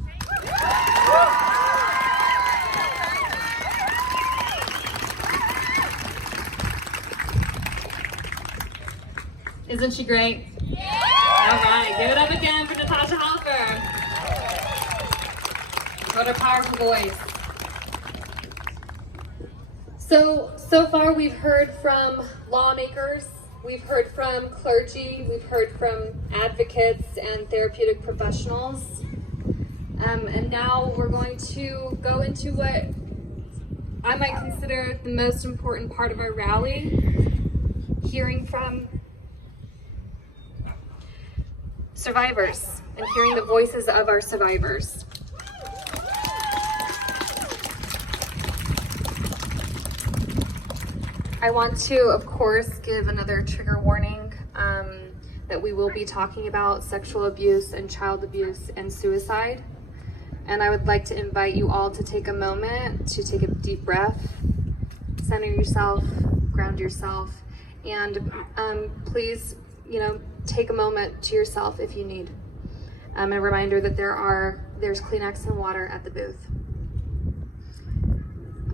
Isn't she great? Yeah! All right, give it up again for Natasha Halper. What a powerful voice. So far we've heard from lawmakers, we've heard from clergy, we've heard from advocates and therapeutic professionals. And now we're going to go into what I might consider the most important part of our rally, hearing from survivors and hearing the voices of our survivors. I want to, of course, give another trigger warning that we will be talking about sexual abuse and child abuse and suicide. And I would like to invite you all to take a moment to take a deep breath, center yourself, ground yourself, and please, take a moment to yourself if you need. A reminder that there's Kleenex and water at the booth.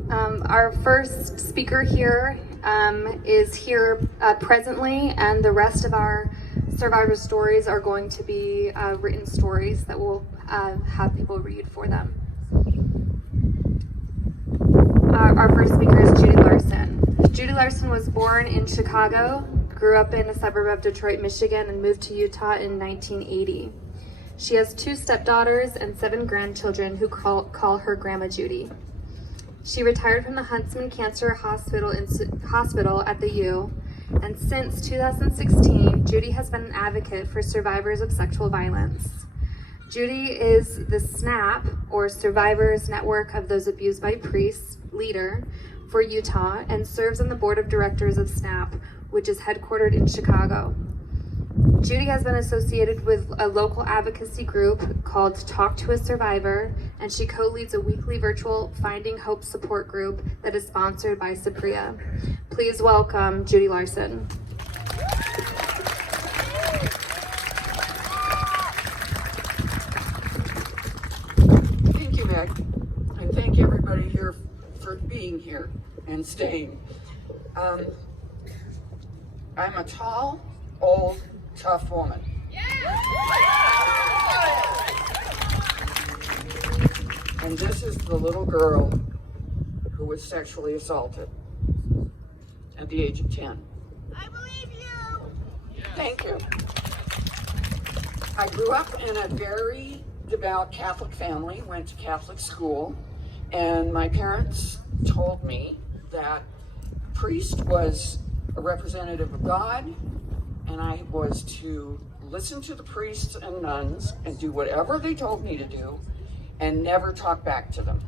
Our first speaker here is here presently, and the rest of our survivor stories are going to be written stories that we'll have people read for them. Our first speaker is Judy Larson. Judy Larson was born in Chicago, grew up in a suburb of Detroit, Michigan, and moved to Utah in 1980. She has 2 stepdaughters and 7 grandchildren who call her Grandma Judy. She retired from the Huntsman Cancer Hospital at the U, and since 2016, Judy has been an advocate for survivors of sexual violence. Judy is the SNAP, or Survivors Network of Those Abused by Priests, leader for Utah, and serves on the board of directors of SNAP, which is headquartered in Chicago. Judy has been associated with a local advocacy group called Talk to a Survivor, and she co-leads a weekly virtual Finding Hope support group that is sponsored by Sapria. Please welcome Judy Larson. Thank you, Meg, and thank everybody here for being here and staying. I'm a tall, old, tough woman. And this is the little girl who was sexually assaulted at the age of 10. I believe you! Thank you. I grew up in a very devout Catholic family, went to Catholic school, and my parents told me that a priest was a representative of God, and I was to listen to the priests and nuns and do whatever they told me to do and never talk back to them.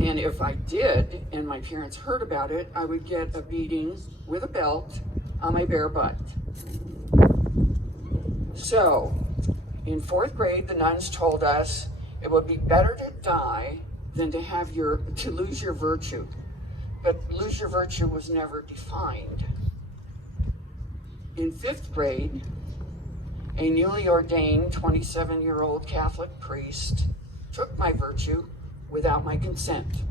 And if I did, and my parents heard about it, I would get a beating with a belt on my bare butt. So, in 4th grade, the nuns told us it would be better to die than to lose your virtue. But lose your virtue was never defined. In 5th grade, a newly ordained 27-year-old Catholic priest took my virtue without my consent.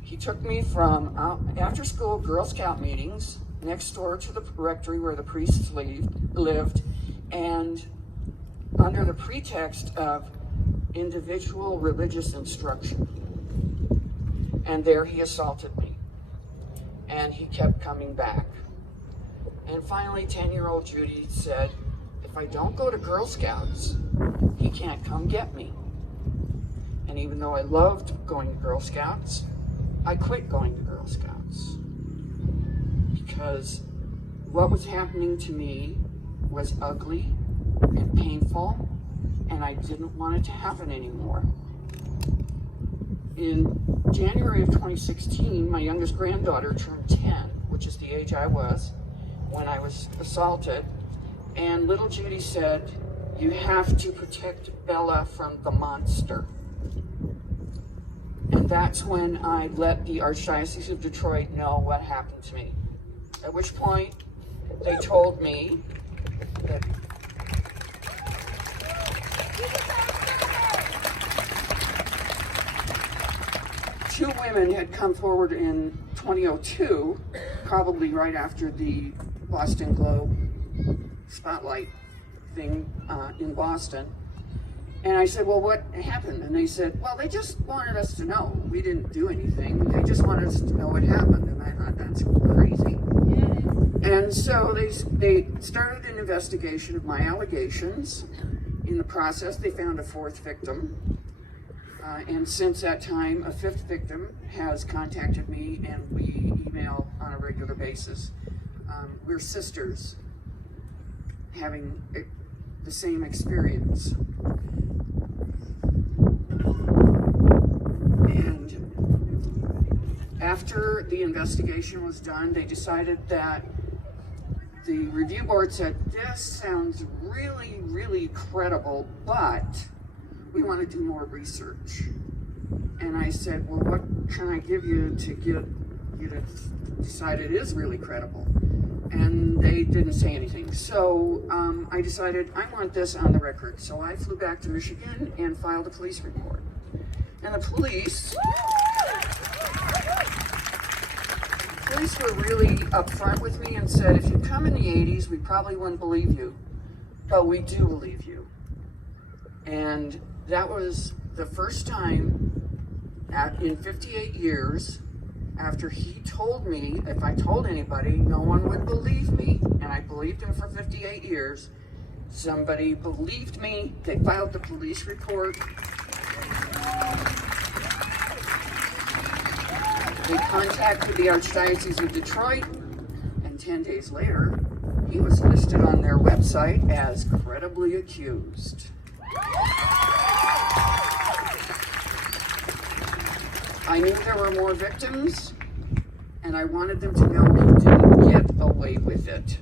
He took me from after-school Girl Scout meetings next door to the rectory where the priests lived, and under the pretext of individual religious instruction. And there he assaulted me. And he kept coming back. And finally, 10-year-old Judy said, if I don't go to Girl Scouts, he can't come get me. And even though I loved going to Girl Scouts, I quit going to Girl Scouts. Because what was happening to me was ugly and painful, and I didn't want it to happen anymore. In January of 2016, my youngest granddaughter turned 10, which is the age I was when I was assaulted, and little Judy said, you have to protect Bella from the monster. And that's when I let the Archdiocese of Detroit know what happened to me. At which point, they told me that two women had come forward in 2002, probably right after the Boston Globe spotlight thing in Boston. And I said, well, what happened? And they said, well, they just wanted us to know. We didn't do anything. They just wanted us to know what happened. And I thought, that's crazy. And so they started an investigation of my allegations. In the process, they found a fourth victim. And since that time, a fifth victim has contacted me, and we email on a regular basis. We're sisters having the same experience. And after the investigation was done, they decided that the review board said, this sounds really, really credible, but we want to do more research. And I said, well, what can I give you to get you to decide it is really credible? And they didn't say anything. So I decided I want this on the record. So I flew back to Michigan and filed a police report. And the police were really upfront with me and said, if you come in the 80s, we probably wouldn't believe you, but we do believe you. And that was the first time in 58 years, after he told me, if I told anybody, no one would believe me, and I believed him for 58 years, somebody believed me, they filed the police report. They contacted the Archdiocese of Detroit, and 10 days later, he was listed on their website as credibly accused. I knew there were more victims, and I wanted them to know he didn't get away with it.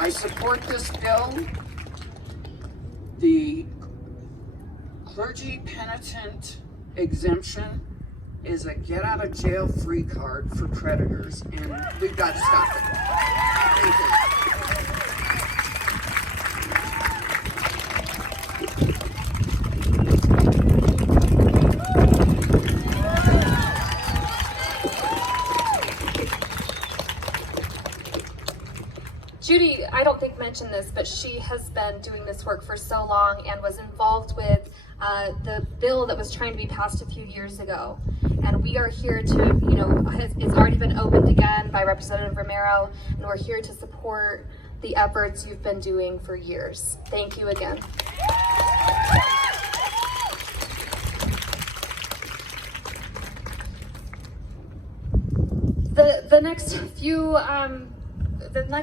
I support this bill. The clergy penitent exemption is a get-out-of-jail-free card for predators, and we've got to stop it. Thank you. Judy, I don't think mentioned this, but she has been doing this work for so long and was involved with the bill that was trying to be passed a few years ago. And we are here to, it's already been opened again by Representative Romero, and we're here to support the efforts you've been doing for years. Thank you again. The next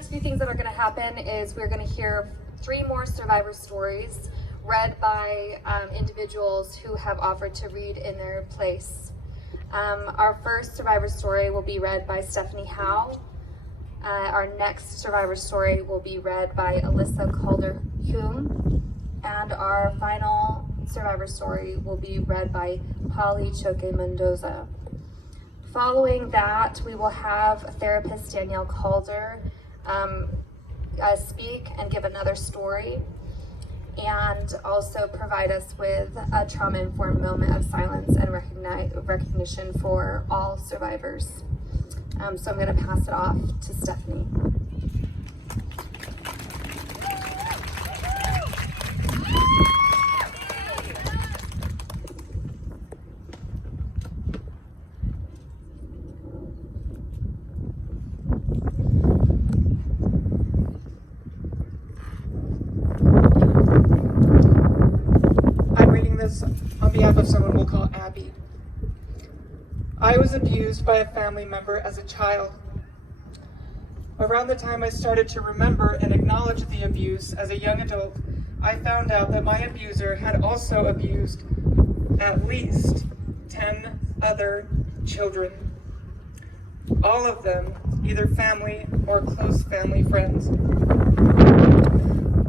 few things that are going to happen is we're going to hear 3 more survivor stories read by individuals who have offered to read in their place. Our first survivor story will be read by Stephanie Howe. Our next survivor story will be read by Alyssa Calder-Hume. And our final survivor story will be read by Polly Choque Mendoza. Following that, we will have therapist Danielle Calder speak and give another story, and also provide us with a trauma-informed moment of silence and recognition for all survivors. So I'm going to pass it off to Stephanie. On behalf of someone we'll call Abby. I was abused by a family member as a child. Around the time I started to remember and acknowledge the abuse as a young adult, I found out that my abuser had also abused at least 10 other children. All of them either family or close family friends.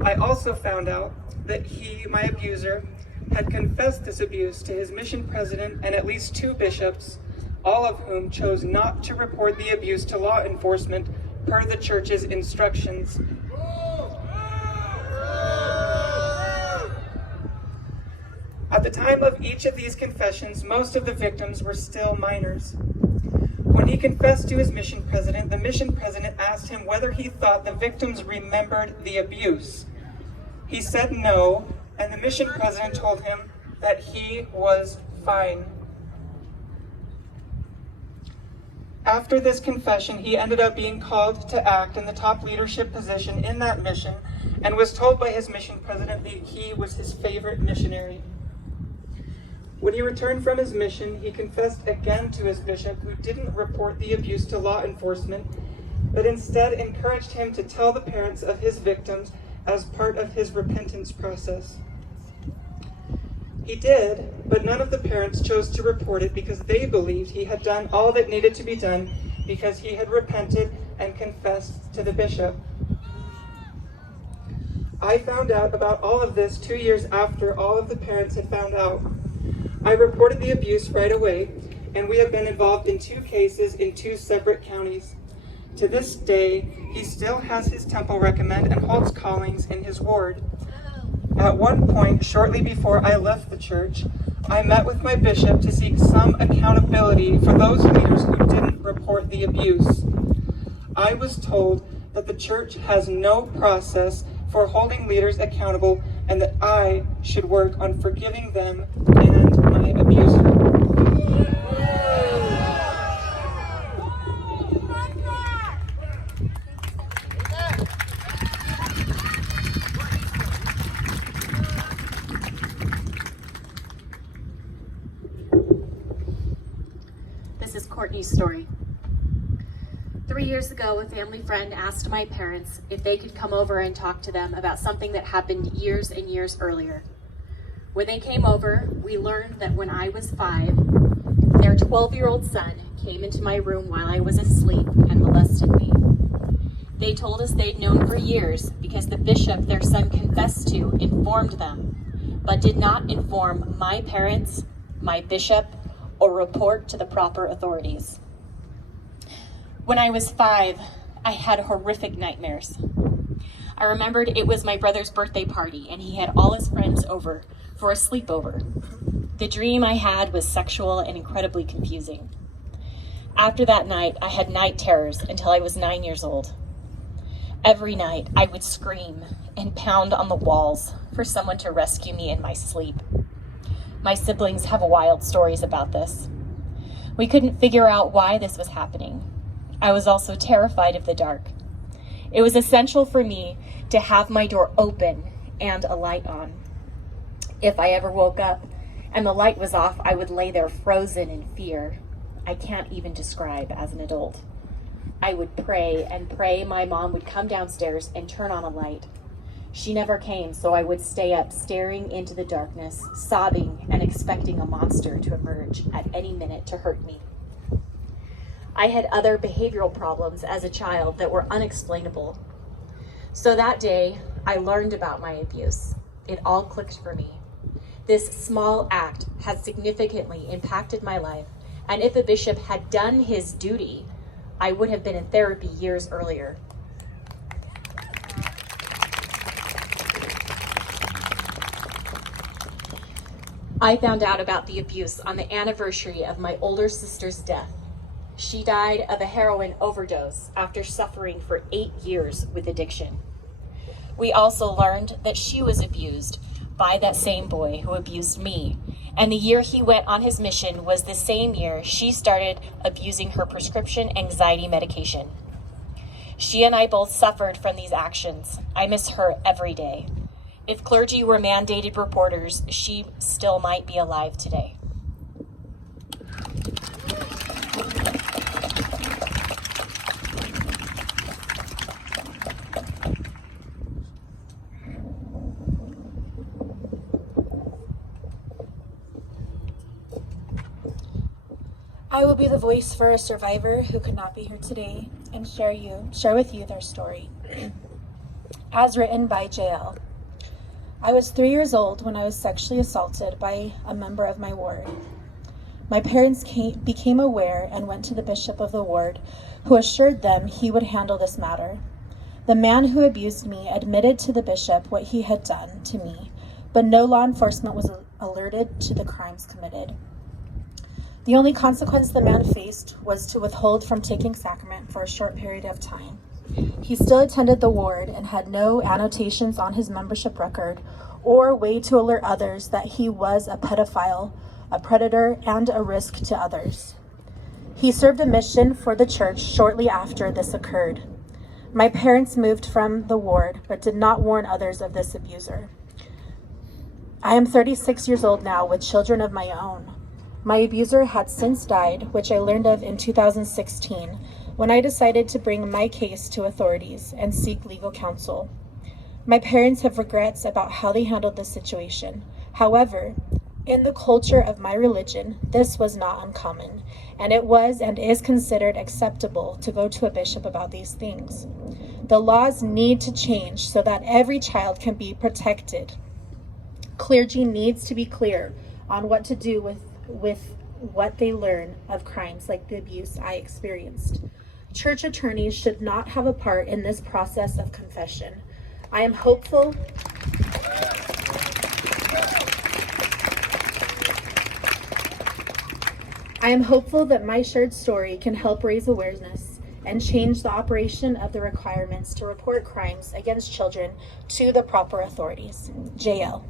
I also found out that he, my abuser, had confessed this abuse to his mission president and at least 2 bishops all of whom chose not to report the abuse to law enforcement per the church's instructions. At the time of each of these confessions, most of the victims were still minors. When he confessed to his mission president, the mission president asked him whether he thought the victims remembered the abuse. He said no, and the mission president told him that he was fine. After this confession, he ended up being called to act in the top leadership position in that mission and was told by his mission president that he was his favorite missionary. When he returned from his mission, he confessed again to his bishop, who didn't report the abuse to law enforcement, but instead encouraged him to tell the parents of his victims as part of his repentance process. He did, but none of the parents chose to report it because they believed he had done all that needed to be done because he had repented and confessed to the bishop. I found out about all of this 2 years after all of the parents had found out. I reported the abuse right away, and we have been involved in 2 cases in 2 separate counties. To this day, he still has his temple recommend and holds callings in his ward. At one point, shortly before I left the church, I met with my bishop to seek some accountability for those leaders who didn't report the abuse. I was told that the church has no process for holding leaders accountable and that I should work on forgiving them and my abuser. This is Courtney's story. 3 years ago, a family friend asked my parents if they could come over and talk to them about something that happened years and years earlier. When they came over, we learned that when I was 5, their 12-year-old son came into my room while I was asleep and molested me. They told us they'd known for years because the bishop their son confessed to informed them, but did not inform my parents, my bishop, or report to the proper authorities. When I was 5, I had horrific nightmares. I remembered it was my brother's birthday party and he had all his friends over for a sleepover. The dream I had was sexual and incredibly confusing. After that night, I had night terrors until I was 9 years old. Every night, I would scream and pound on the walls for someone to rescue me in my sleep. My siblings have wild stories about this. We couldn't figure out why this was happening. I was also terrified of the dark. It was essential for me to have my door open and a light on. If I ever woke up and the light was off, I would lay there frozen in fear I can't even describe as an adult. I would pray and pray my mom would come downstairs and turn on a light. She never came, so I would stay up staring into the darkness, sobbing and expecting a monster to emerge at any minute to hurt me. I had other behavioral problems as a child that were unexplainable. So that day, I learned about my abuse. It all clicked for me. This small act had significantly impacted my life, and if a bishop had done his duty, I would have been in therapy years earlier. I found out about the abuse on the anniversary of my older sister's death. She died of a heroin overdose after suffering for 8 years with addiction. We also learned that she was abused by that same boy who abused me. And the year he went on his mission was the same year she started abusing her prescription anxiety medication. She and I both suffered from these actions. I miss her every day. If clergy were mandated reporters, she still might be alive today. I will be the voice for a survivor who could not be here today and share with you their story. As written by JL. I was 3 years old when I was sexually assaulted by a member of my ward. My parents became aware and went to the bishop of the ward, who assured them he would handle this matter. The man who abused me admitted to the bishop what he had done to me, but no law enforcement was alerted to the crimes committed. The only consequence the man faced was to withhold from taking sacrament for a short period of time. He still attended the ward and had no annotations on his membership record or way to alert others that he was a pedophile, a predator, and a risk to others. He served a mission for the church shortly after this occurred. My parents moved from the ward, but did not warn others of this abuser. I am 36 years old now with children of my own. My abuser had since died, which I learned of in 2016, when I decided to bring my case to authorities and seek legal counsel. My parents have regrets about how they handled this situation. However, in the culture of my religion, this was not uncommon, and it was and is considered acceptable to go to a bishop about these things. The laws need to change so that every child can be protected. Clergy needs to be clear on what to do with what they learn of crimes like the abuse I experienced. Church attorneys should not have a part in this process of confession. I am hopeful that my shared story can help raise awareness and change the operation of the requirements to report crimes against children to the proper authorities. JL.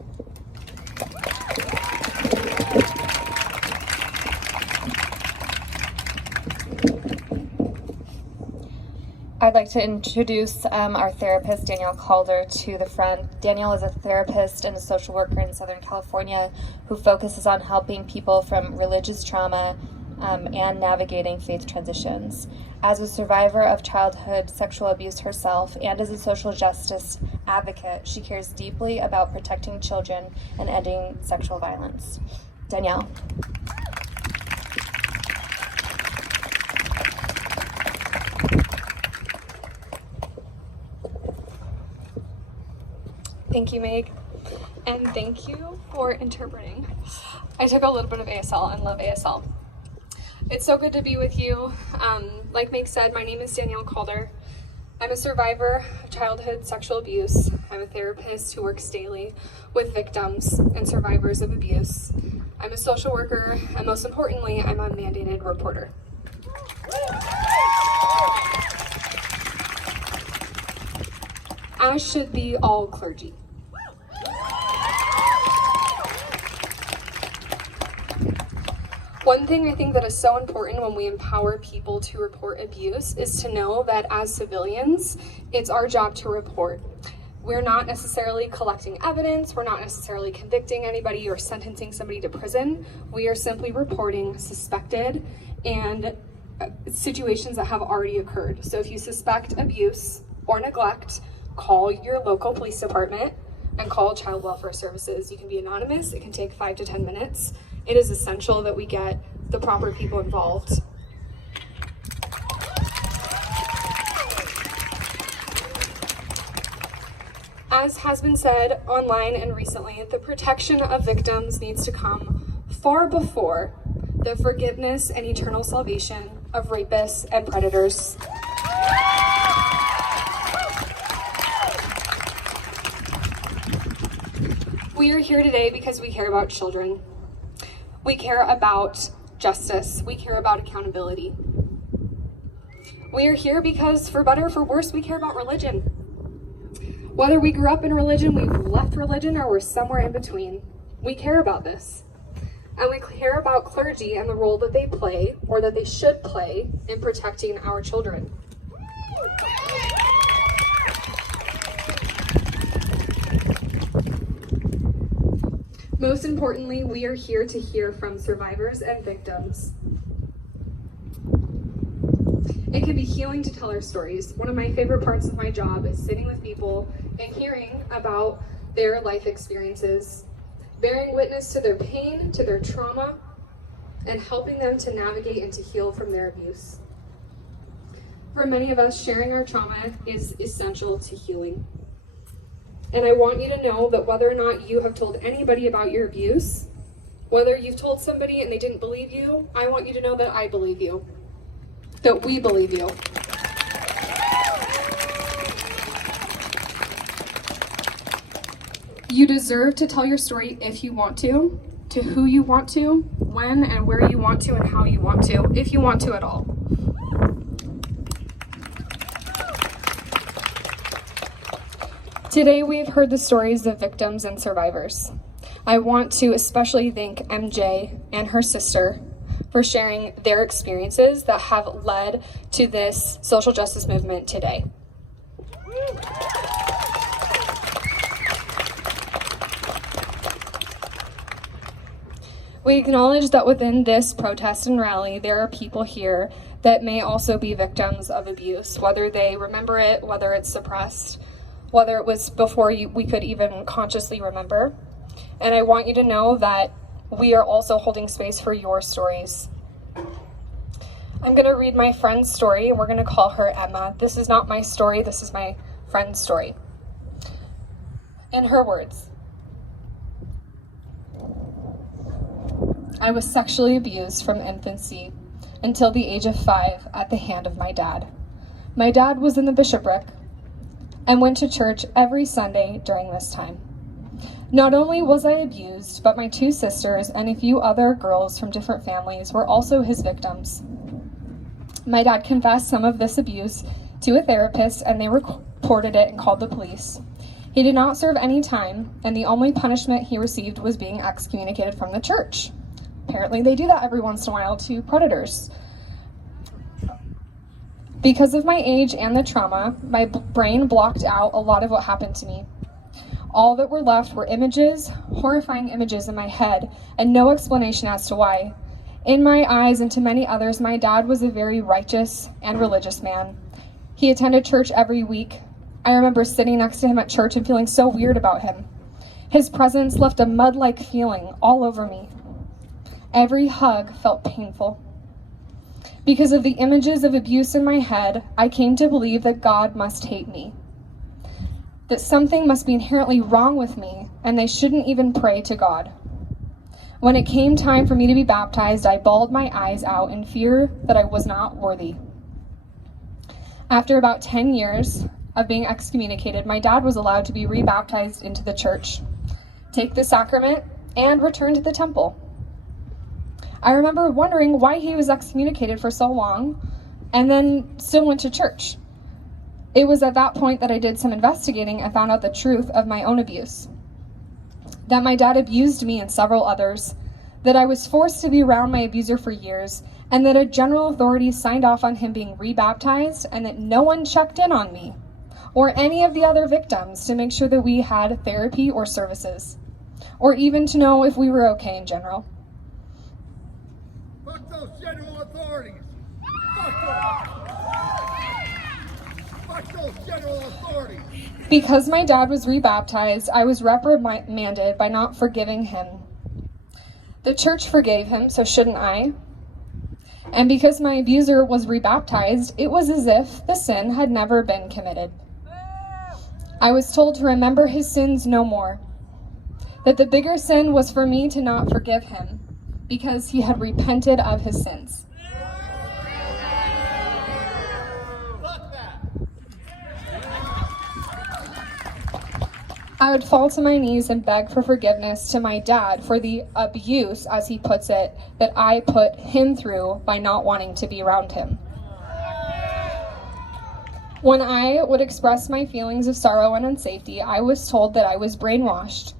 I'd like to introduce our therapist, Danielle Calder, to the front. Danielle is a therapist and a social worker in Southern California who focuses on helping people from religious trauma and navigating faith transitions. As a survivor of childhood sexual abuse herself and as a social justice advocate, she cares deeply about protecting children and ending sexual violence. Danielle. Thank you, Meg, and thank you for interpreting. I took a little bit of ASL and love ASL. It's so good to be with you. Like Meg said, my name is Danielle Calder. I'm a survivor of childhood sexual abuse. I'm a therapist who works daily with victims and survivors of abuse. I'm a social worker, and most importantly, I'm a mandated reporter. As should be all clergy. One thing I think that is so important when we empower people to report abuse is to know that as civilians, it's our job to report. We're not necessarily collecting evidence, we're not necessarily convicting anybody or sentencing somebody to prison. We are simply reporting suspected and situations that have already occurred. So if you suspect abuse or neglect, call your local police department and call Child Welfare Services. You can be anonymous, it can take 5 to 10 minutes. It is essential that we get the proper people involved. As has been said online and recently, the protection of victims needs to come far before the forgiveness and eternal salvation of rapists and predators. We are here today because we care about children. We care about justice. We care about accountability. We are here because, for better or for worse, we care about religion. Whether we grew up in religion, we've left religion, or we're somewhere in between, we care about this. And we care about clergy and the role that they play, or that they should play, in protecting our children. Most importantly, we are here to hear from survivors and victims. It can be healing to tell our stories. One of my favorite parts of my job is sitting with people and hearing about their life experiences, bearing witness to their pain, to their trauma, and helping them to navigate and to heal from their abuse. For many of us, sharing our trauma is essential to healing. And I want you to know that whether or not you have told anybody about your abuse, Whether you've told somebody and they didn't believe you, I want you to know that I believe you, that we believe you. You deserve to tell your story if you want to who you want to, when and where you want to, and how you want to, if you want to at all. Today we have heard the stories of victims and survivors. I want to especially thank MJ and her sister for sharing their experiences that have led to this social justice movement today. We acknowledge that within this protest and rally, there are people here that may also be victims of abuse, whether they remember it, whether it's suppressed, whether it was before we could even consciously remember. And I want you to know that we are also holding space for your stories. I'm going to read my friend's story, and we're going to call her Emma. This is not my story, this is my friend's story. In her words, I was sexually abused from infancy until the age of 5 at the hand of my dad. My dad was in the bishopric and went to church every Sunday during this time. Not only was I abused, but my 2 sisters and a few other girls from different families were also his victims. My dad confessed some of this abuse to a therapist, and they reported it and called the police. He did not serve any time, and the only punishment he received was being excommunicated from the church. Apparently they do that every once in a while to predators. Because of my age and the trauma, my brain blocked out a lot of what happened to me. All that were left were images, horrifying images in my head, and no explanation as to why. In my eyes and to many others, my dad was a very righteous and religious man. He attended church every week. I remember sitting next to him at church and feeling so weird about him. His presence left a mud-like feeling all over me. Every hug felt painful. Because of the images of abuse in my head, I came to believe that God must hate me, that something must be inherently wrong with me, and they shouldn't even pray to God. When it came time for me to be baptized, I bawled my eyes out in fear that I was not worthy. After about 10 years of being excommunicated, my dad was allowed to be rebaptized into the church, take the sacrament, and return to the temple. I remember wondering why he was excommunicated for so long and then still went to church. It was at that point that I did some investigating and found out the truth of my own abuse. That my dad abused me and several others, that I was forced to be around my abuser for years, and that a general authority signed off on him being rebaptized, and that no one checked in on me or any of the other victims to make sure that we had therapy or services, or even to know if we were okay in general. Fuck those general authorities! Fuck them! Fuck those general authorities! Because my dad was rebaptized, I was reprimanded by not forgiving him. The church forgave him, so shouldn't I? And because my abuser was rebaptized, it was as if the sin had never been committed. I was told to remember his sins no more, that the bigger sin was for me to not forgive him, because he had repented of his sins. I would fall to my knees and beg for forgiveness to my dad for the abuse, as he puts it, that I put him through by not wanting to be around him. When I would express my feelings of sorrow and unsafety, I was told that I was brainwashed,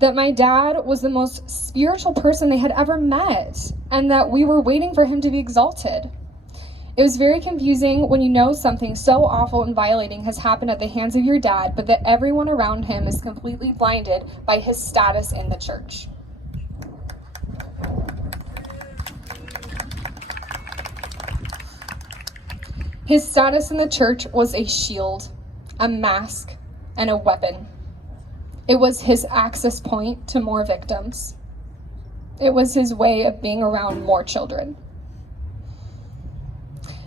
that my dad was the most spiritual person they had ever met, and that we were waiting for him to be exalted. It was very confusing when you know something so awful and violating has happened at the hands of your dad, but that everyone around him is completely blinded by his status in the church. His status in the church was a shield, a mask, and a weapon. It was his access point to more victims. It was his way of being around more children.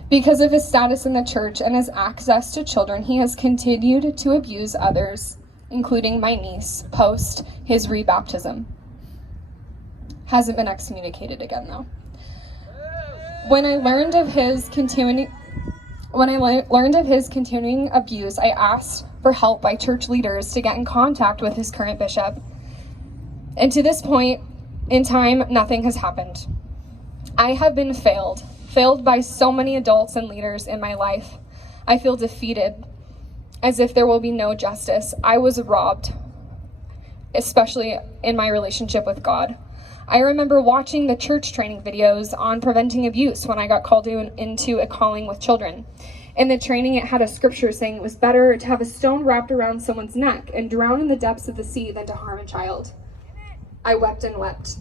Because of his status in the church and his access to children, he has continued to abuse others, including my niece, post his rebaptism. Hasn't been excommunicated again though. When I learned of his continuing abuse, I asked for help by church leaders to get in contact with his current bishop. And to this point in time, nothing has happened. I have been failed by so many adults and leaders in my life. I feel defeated, as if there will be no justice. I was robbed, especially in my relationship with God. I remember watching the church training videos on preventing abuse when I got called into a calling with children. In the training, it had a scripture saying it was better to have a stone wrapped around someone's neck and drown in the depths of the sea than to harm a child. I wept and wept.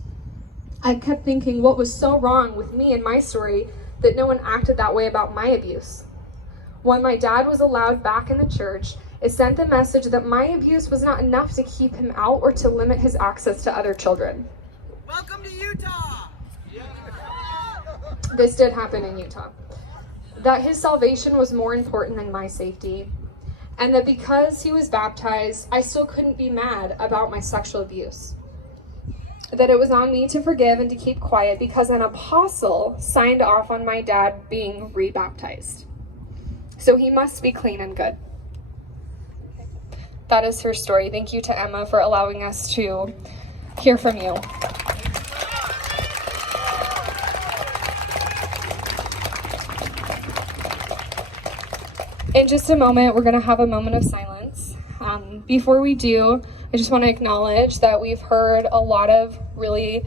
I kept thinking what was so wrong with me and my story that no one acted that way about my abuse. When my dad was allowed back in the church, it sent the message that my abuse was not enough to keep him out or to limit his access to other children. Welcome to Utah! This did happen in Utah. That his salvation was more important than my safety. And that because he was baptized, I still couldn't be mad about my sexual abuse. That it was on me to forgive and to keep quiet because an apostle signed off on my dad being rebaptized. So he must be clean and good. That is her story. Thank you to Emma for allowing us to hear from you. In just a moment, we're going to have a moment of silence. Before we do, I just want to acknowledge that we've heard a lot of really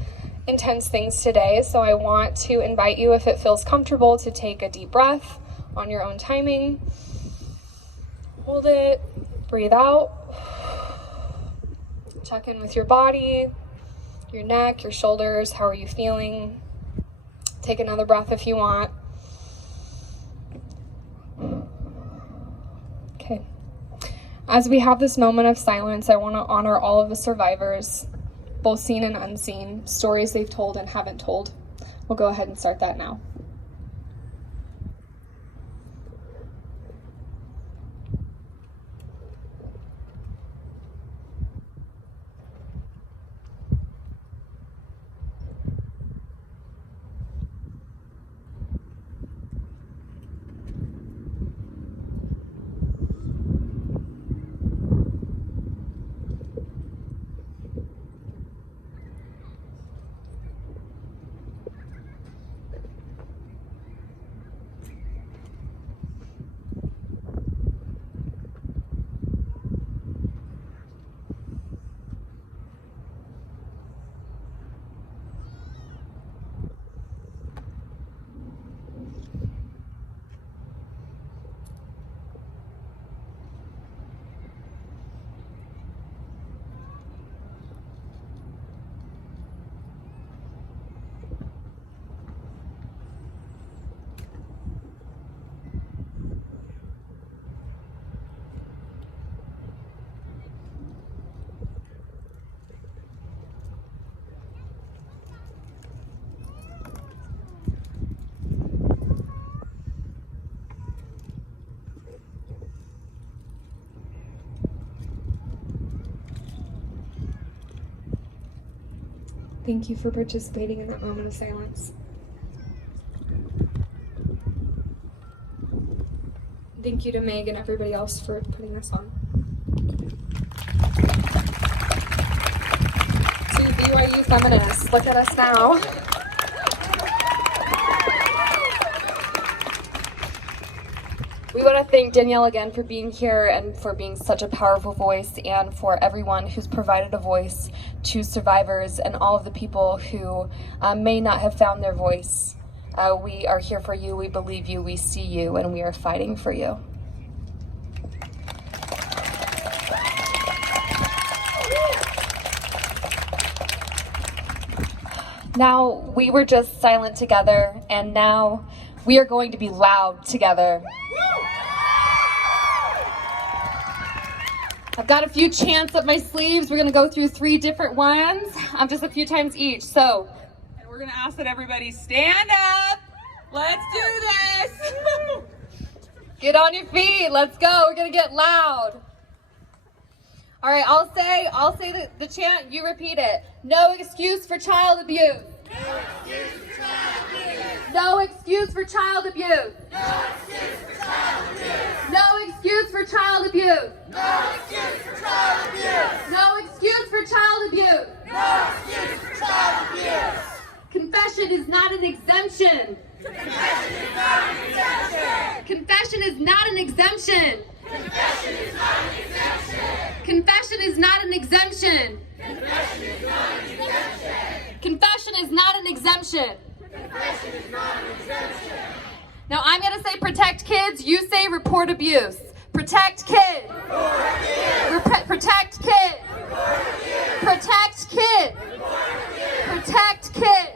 intense things today, so I want to invite you, if it feels comfortable, to take a deep breath on your own timing. Hold it, breathe out, check in with your body, your neck, your shoulders. How are you feeling? Take another breath if you want. Okay. As we have this moment of silence, I want to honor all of the survivors, both seen and unseen, stories they've told and haven't told. We'll go ahead and start that now. Thank you for participating in that moment of silence. Thank you to Meg and everybody else for putting this on. To BYU feminists, look at us now. We want to thank Danielle again for being here and for being such a powerful voice, and for everyone who's provided a voice to survivors and all of the people who may not have found their voice. We are here for you, we believe you, we see you, and we are fighting for you. Now, we were just silent together, and now we are going to be loud together. I've got a few chants up my sleeves. We're going to go through 3 different ones, just a few times each. So, and we're going to ask that everybody stand up. Let's do this. Get on your feet. Let's go. We're going to get loud. All All right, I'll say the chant, you repeat it. No excuse for child abuse. No excuse for child abuse. No excuse for child abuse. No excuse for child abuse. No excuse for child abuse. No excuse for child abuse. Confession is not an exemption. Confession is not an exemption. Confession is not an exemption. Confession is not an exemption. Confession is not an exemption. Confession is not an exemption. Confession is not an exemption. Confession is not an exemption. Now I'm going to say protect kids. You say report abuse. Protect kids. Protect kids. Protect kids. Protect kids.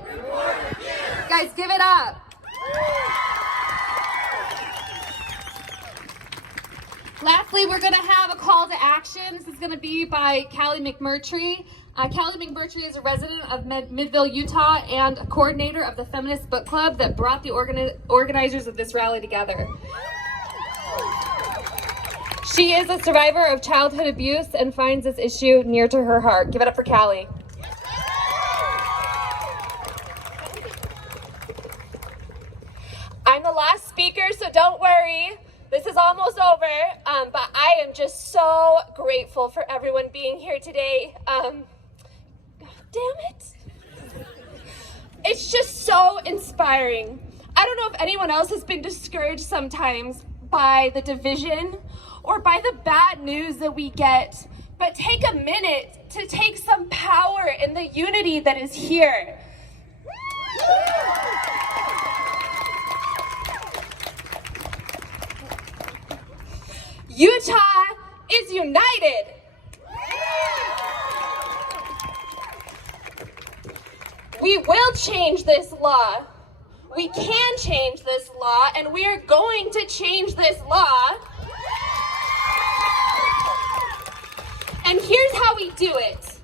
Guys, give it up. Lastly, we're going to have a call to action. This is going to be by Callie McMurtry. Callie McMurtry is a resident of Midville, Utah, and a coordinator of the Feminist Book Club that brought the organizers of this rally together. She is a survivor of childhood abuse and finds this issue near to her heart. Give it up for Callie. I'm the last speaker, so don't worry. This is almost over, but I am just so grateful for everyone being here today. Damn it. It's just so inspiring. I don't know if anyone else has been discouraged sometimes by the division or by the bad news that we get, but take a minute to take some power in the unity that is here. Utah is united. We will change this law. We can change this law, and we are going to change this law. And here's how we do it.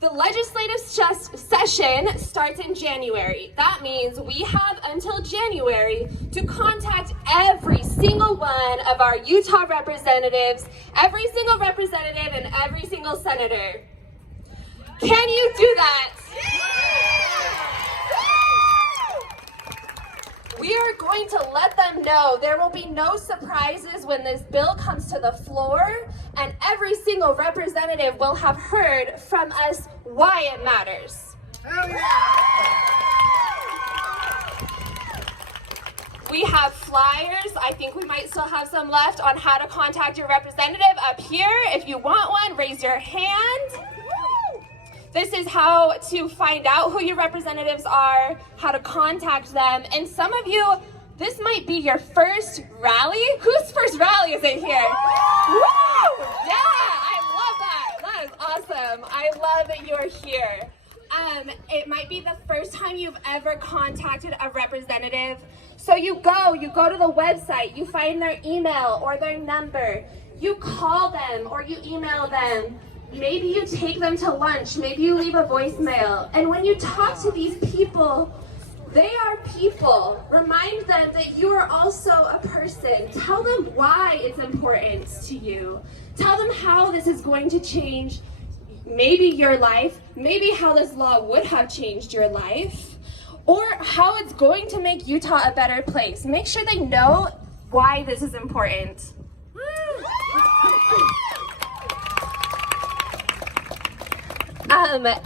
The legislative session starts in January. That means we have until January to contact every single one of our Utah representatives, every single representative, and every single senator. Can you do that? We are going to let them know there will be no surprises when this bill comes to the floor, and every single representative will have heard from us why it matters. Hell yeah! We have flyers. I think we might still have some left on how to contact your representative up here. If you want one, raise your hand. This is how to find out who your representatives are, how to contact them. And some of you, this might be your first rally. Whose first rally is it here? Woo! Yeah, I love that. That is awesome. I love that you're here. It might be the first time you've ever contacted a representative. So you go to the website, you find their email or their number, you call them or you email them. Maybe you take them to lunch, maybe you leave a voicemail. And when you talk to these people, they are people. Remind them that you are also a person. Tell them why it's important to you. Tell them how this is going to change maybe your life, maybe how this law would have changed your life, or how it's going to make Utah a better place. Make sure they know why this is important.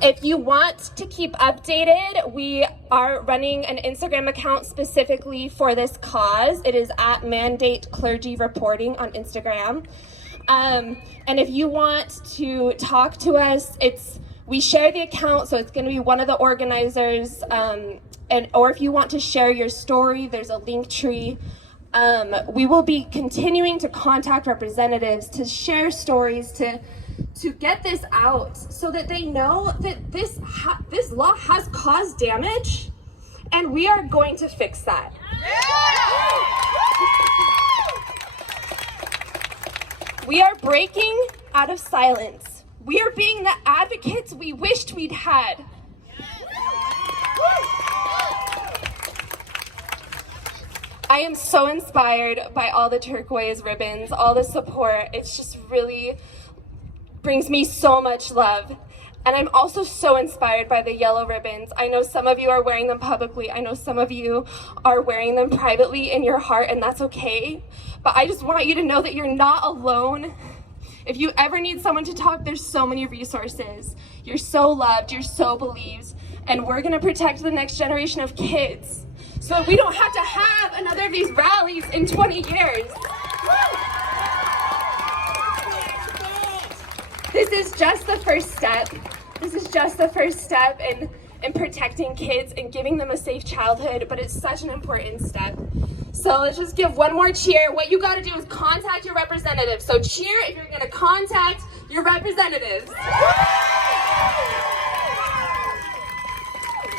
If you want to keep updated, we are running an Instagram account specifically for this cause. It is at Mandate Clergy Reporting on Instagram. And if you want to talk to us, we share the account, so it's going to be one of the organizers. Or if you want to share your story, there's a link tree. We will be continuing to contact representatives to share stories, to get this out so that they know that this law has caused damage and we are going to fix that. We are breaking out of silence. We are being the advocates we wished we'd had. I am so inspired by all the turquoise ribbons, all the support. It's just really brings me so much love. And I'm also so inspired by the yellow ribbons. I know some of you are wearing them publicly. I know some of you are wearing them privately in your heart, and that's okay. But I just want you to know that you're not alone. If you ever need someone to talk, there's so many resources. You're so loved, you're so believed, and we're gonna protect the next generation of kids so that we don't have to have another of these rallies in 20 years. This is just the first step. This is just the first step in protecting kids and giving them a safe childhood, but it's such an important step. So let's just give one more cheer. What you gotta do is contact your representative. So cheer if you're gonna contact your representatives.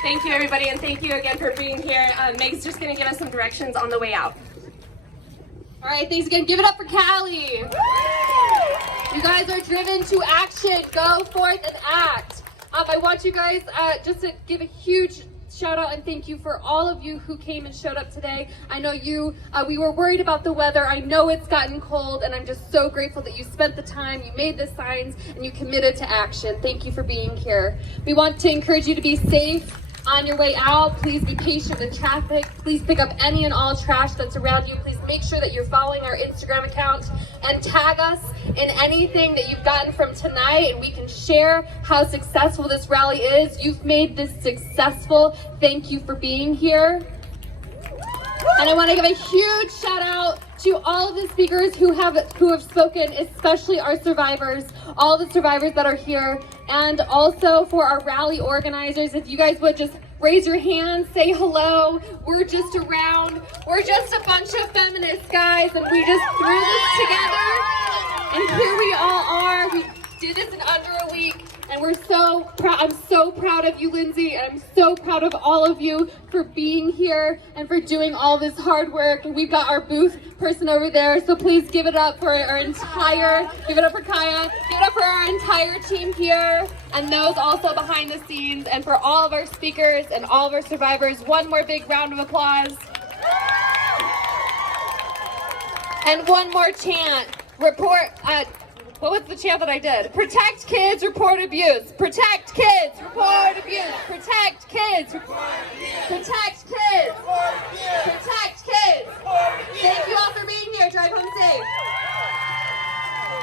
Thank you, everybody, and thank you again for being here. Meg's just gonna give us some directions on the way out. All right, thanks again. Give it up for Callie. You guys are driven to action. Go forth and act. I want you guys just to give a huge shout out and thank you for all of you who came and showed up today. I know we were worried about the weather. I know it's gotten cold, and I'm just so grateful that you spent the time, you made the signs, and you committed to action. Thank you for being here. We want to encourage you to be safe on your way out. Please be patient in traffic. Please pick up any and all trash that's around you. Please make sure that you're following our Instagram account and tag us in anything that you've gotten from tonight, and we can share how successful this rally is. You've made this successful. Thank you for being here. And I want to give a huge shout out to all of the speakers who have spoken, especially our survivors, all the survivors that are here, and also for our rally organizers. If you guys would just raise your hands, say hello. We're just around. We're just a bunch of feminists, guys, and we just threw this together. And here we all are. We did this in under a week, and we're so proud. I'm so proud of you, Lindsay, and I'm so proud of all of you for being here and for doing all this hard work. And we've got our booth person over there, so please give it up for our entire, give it up for Kaya, give it up for our entire team here, and those also behind the scenes, and for all of our speakers and all of our survivors. One more big round of applause. And one more chant. What was the chant that I did? Protect kids, report abuse. Protect kids, report abuse. Protect kids, report abuse. Protect kids, report abuse. Protect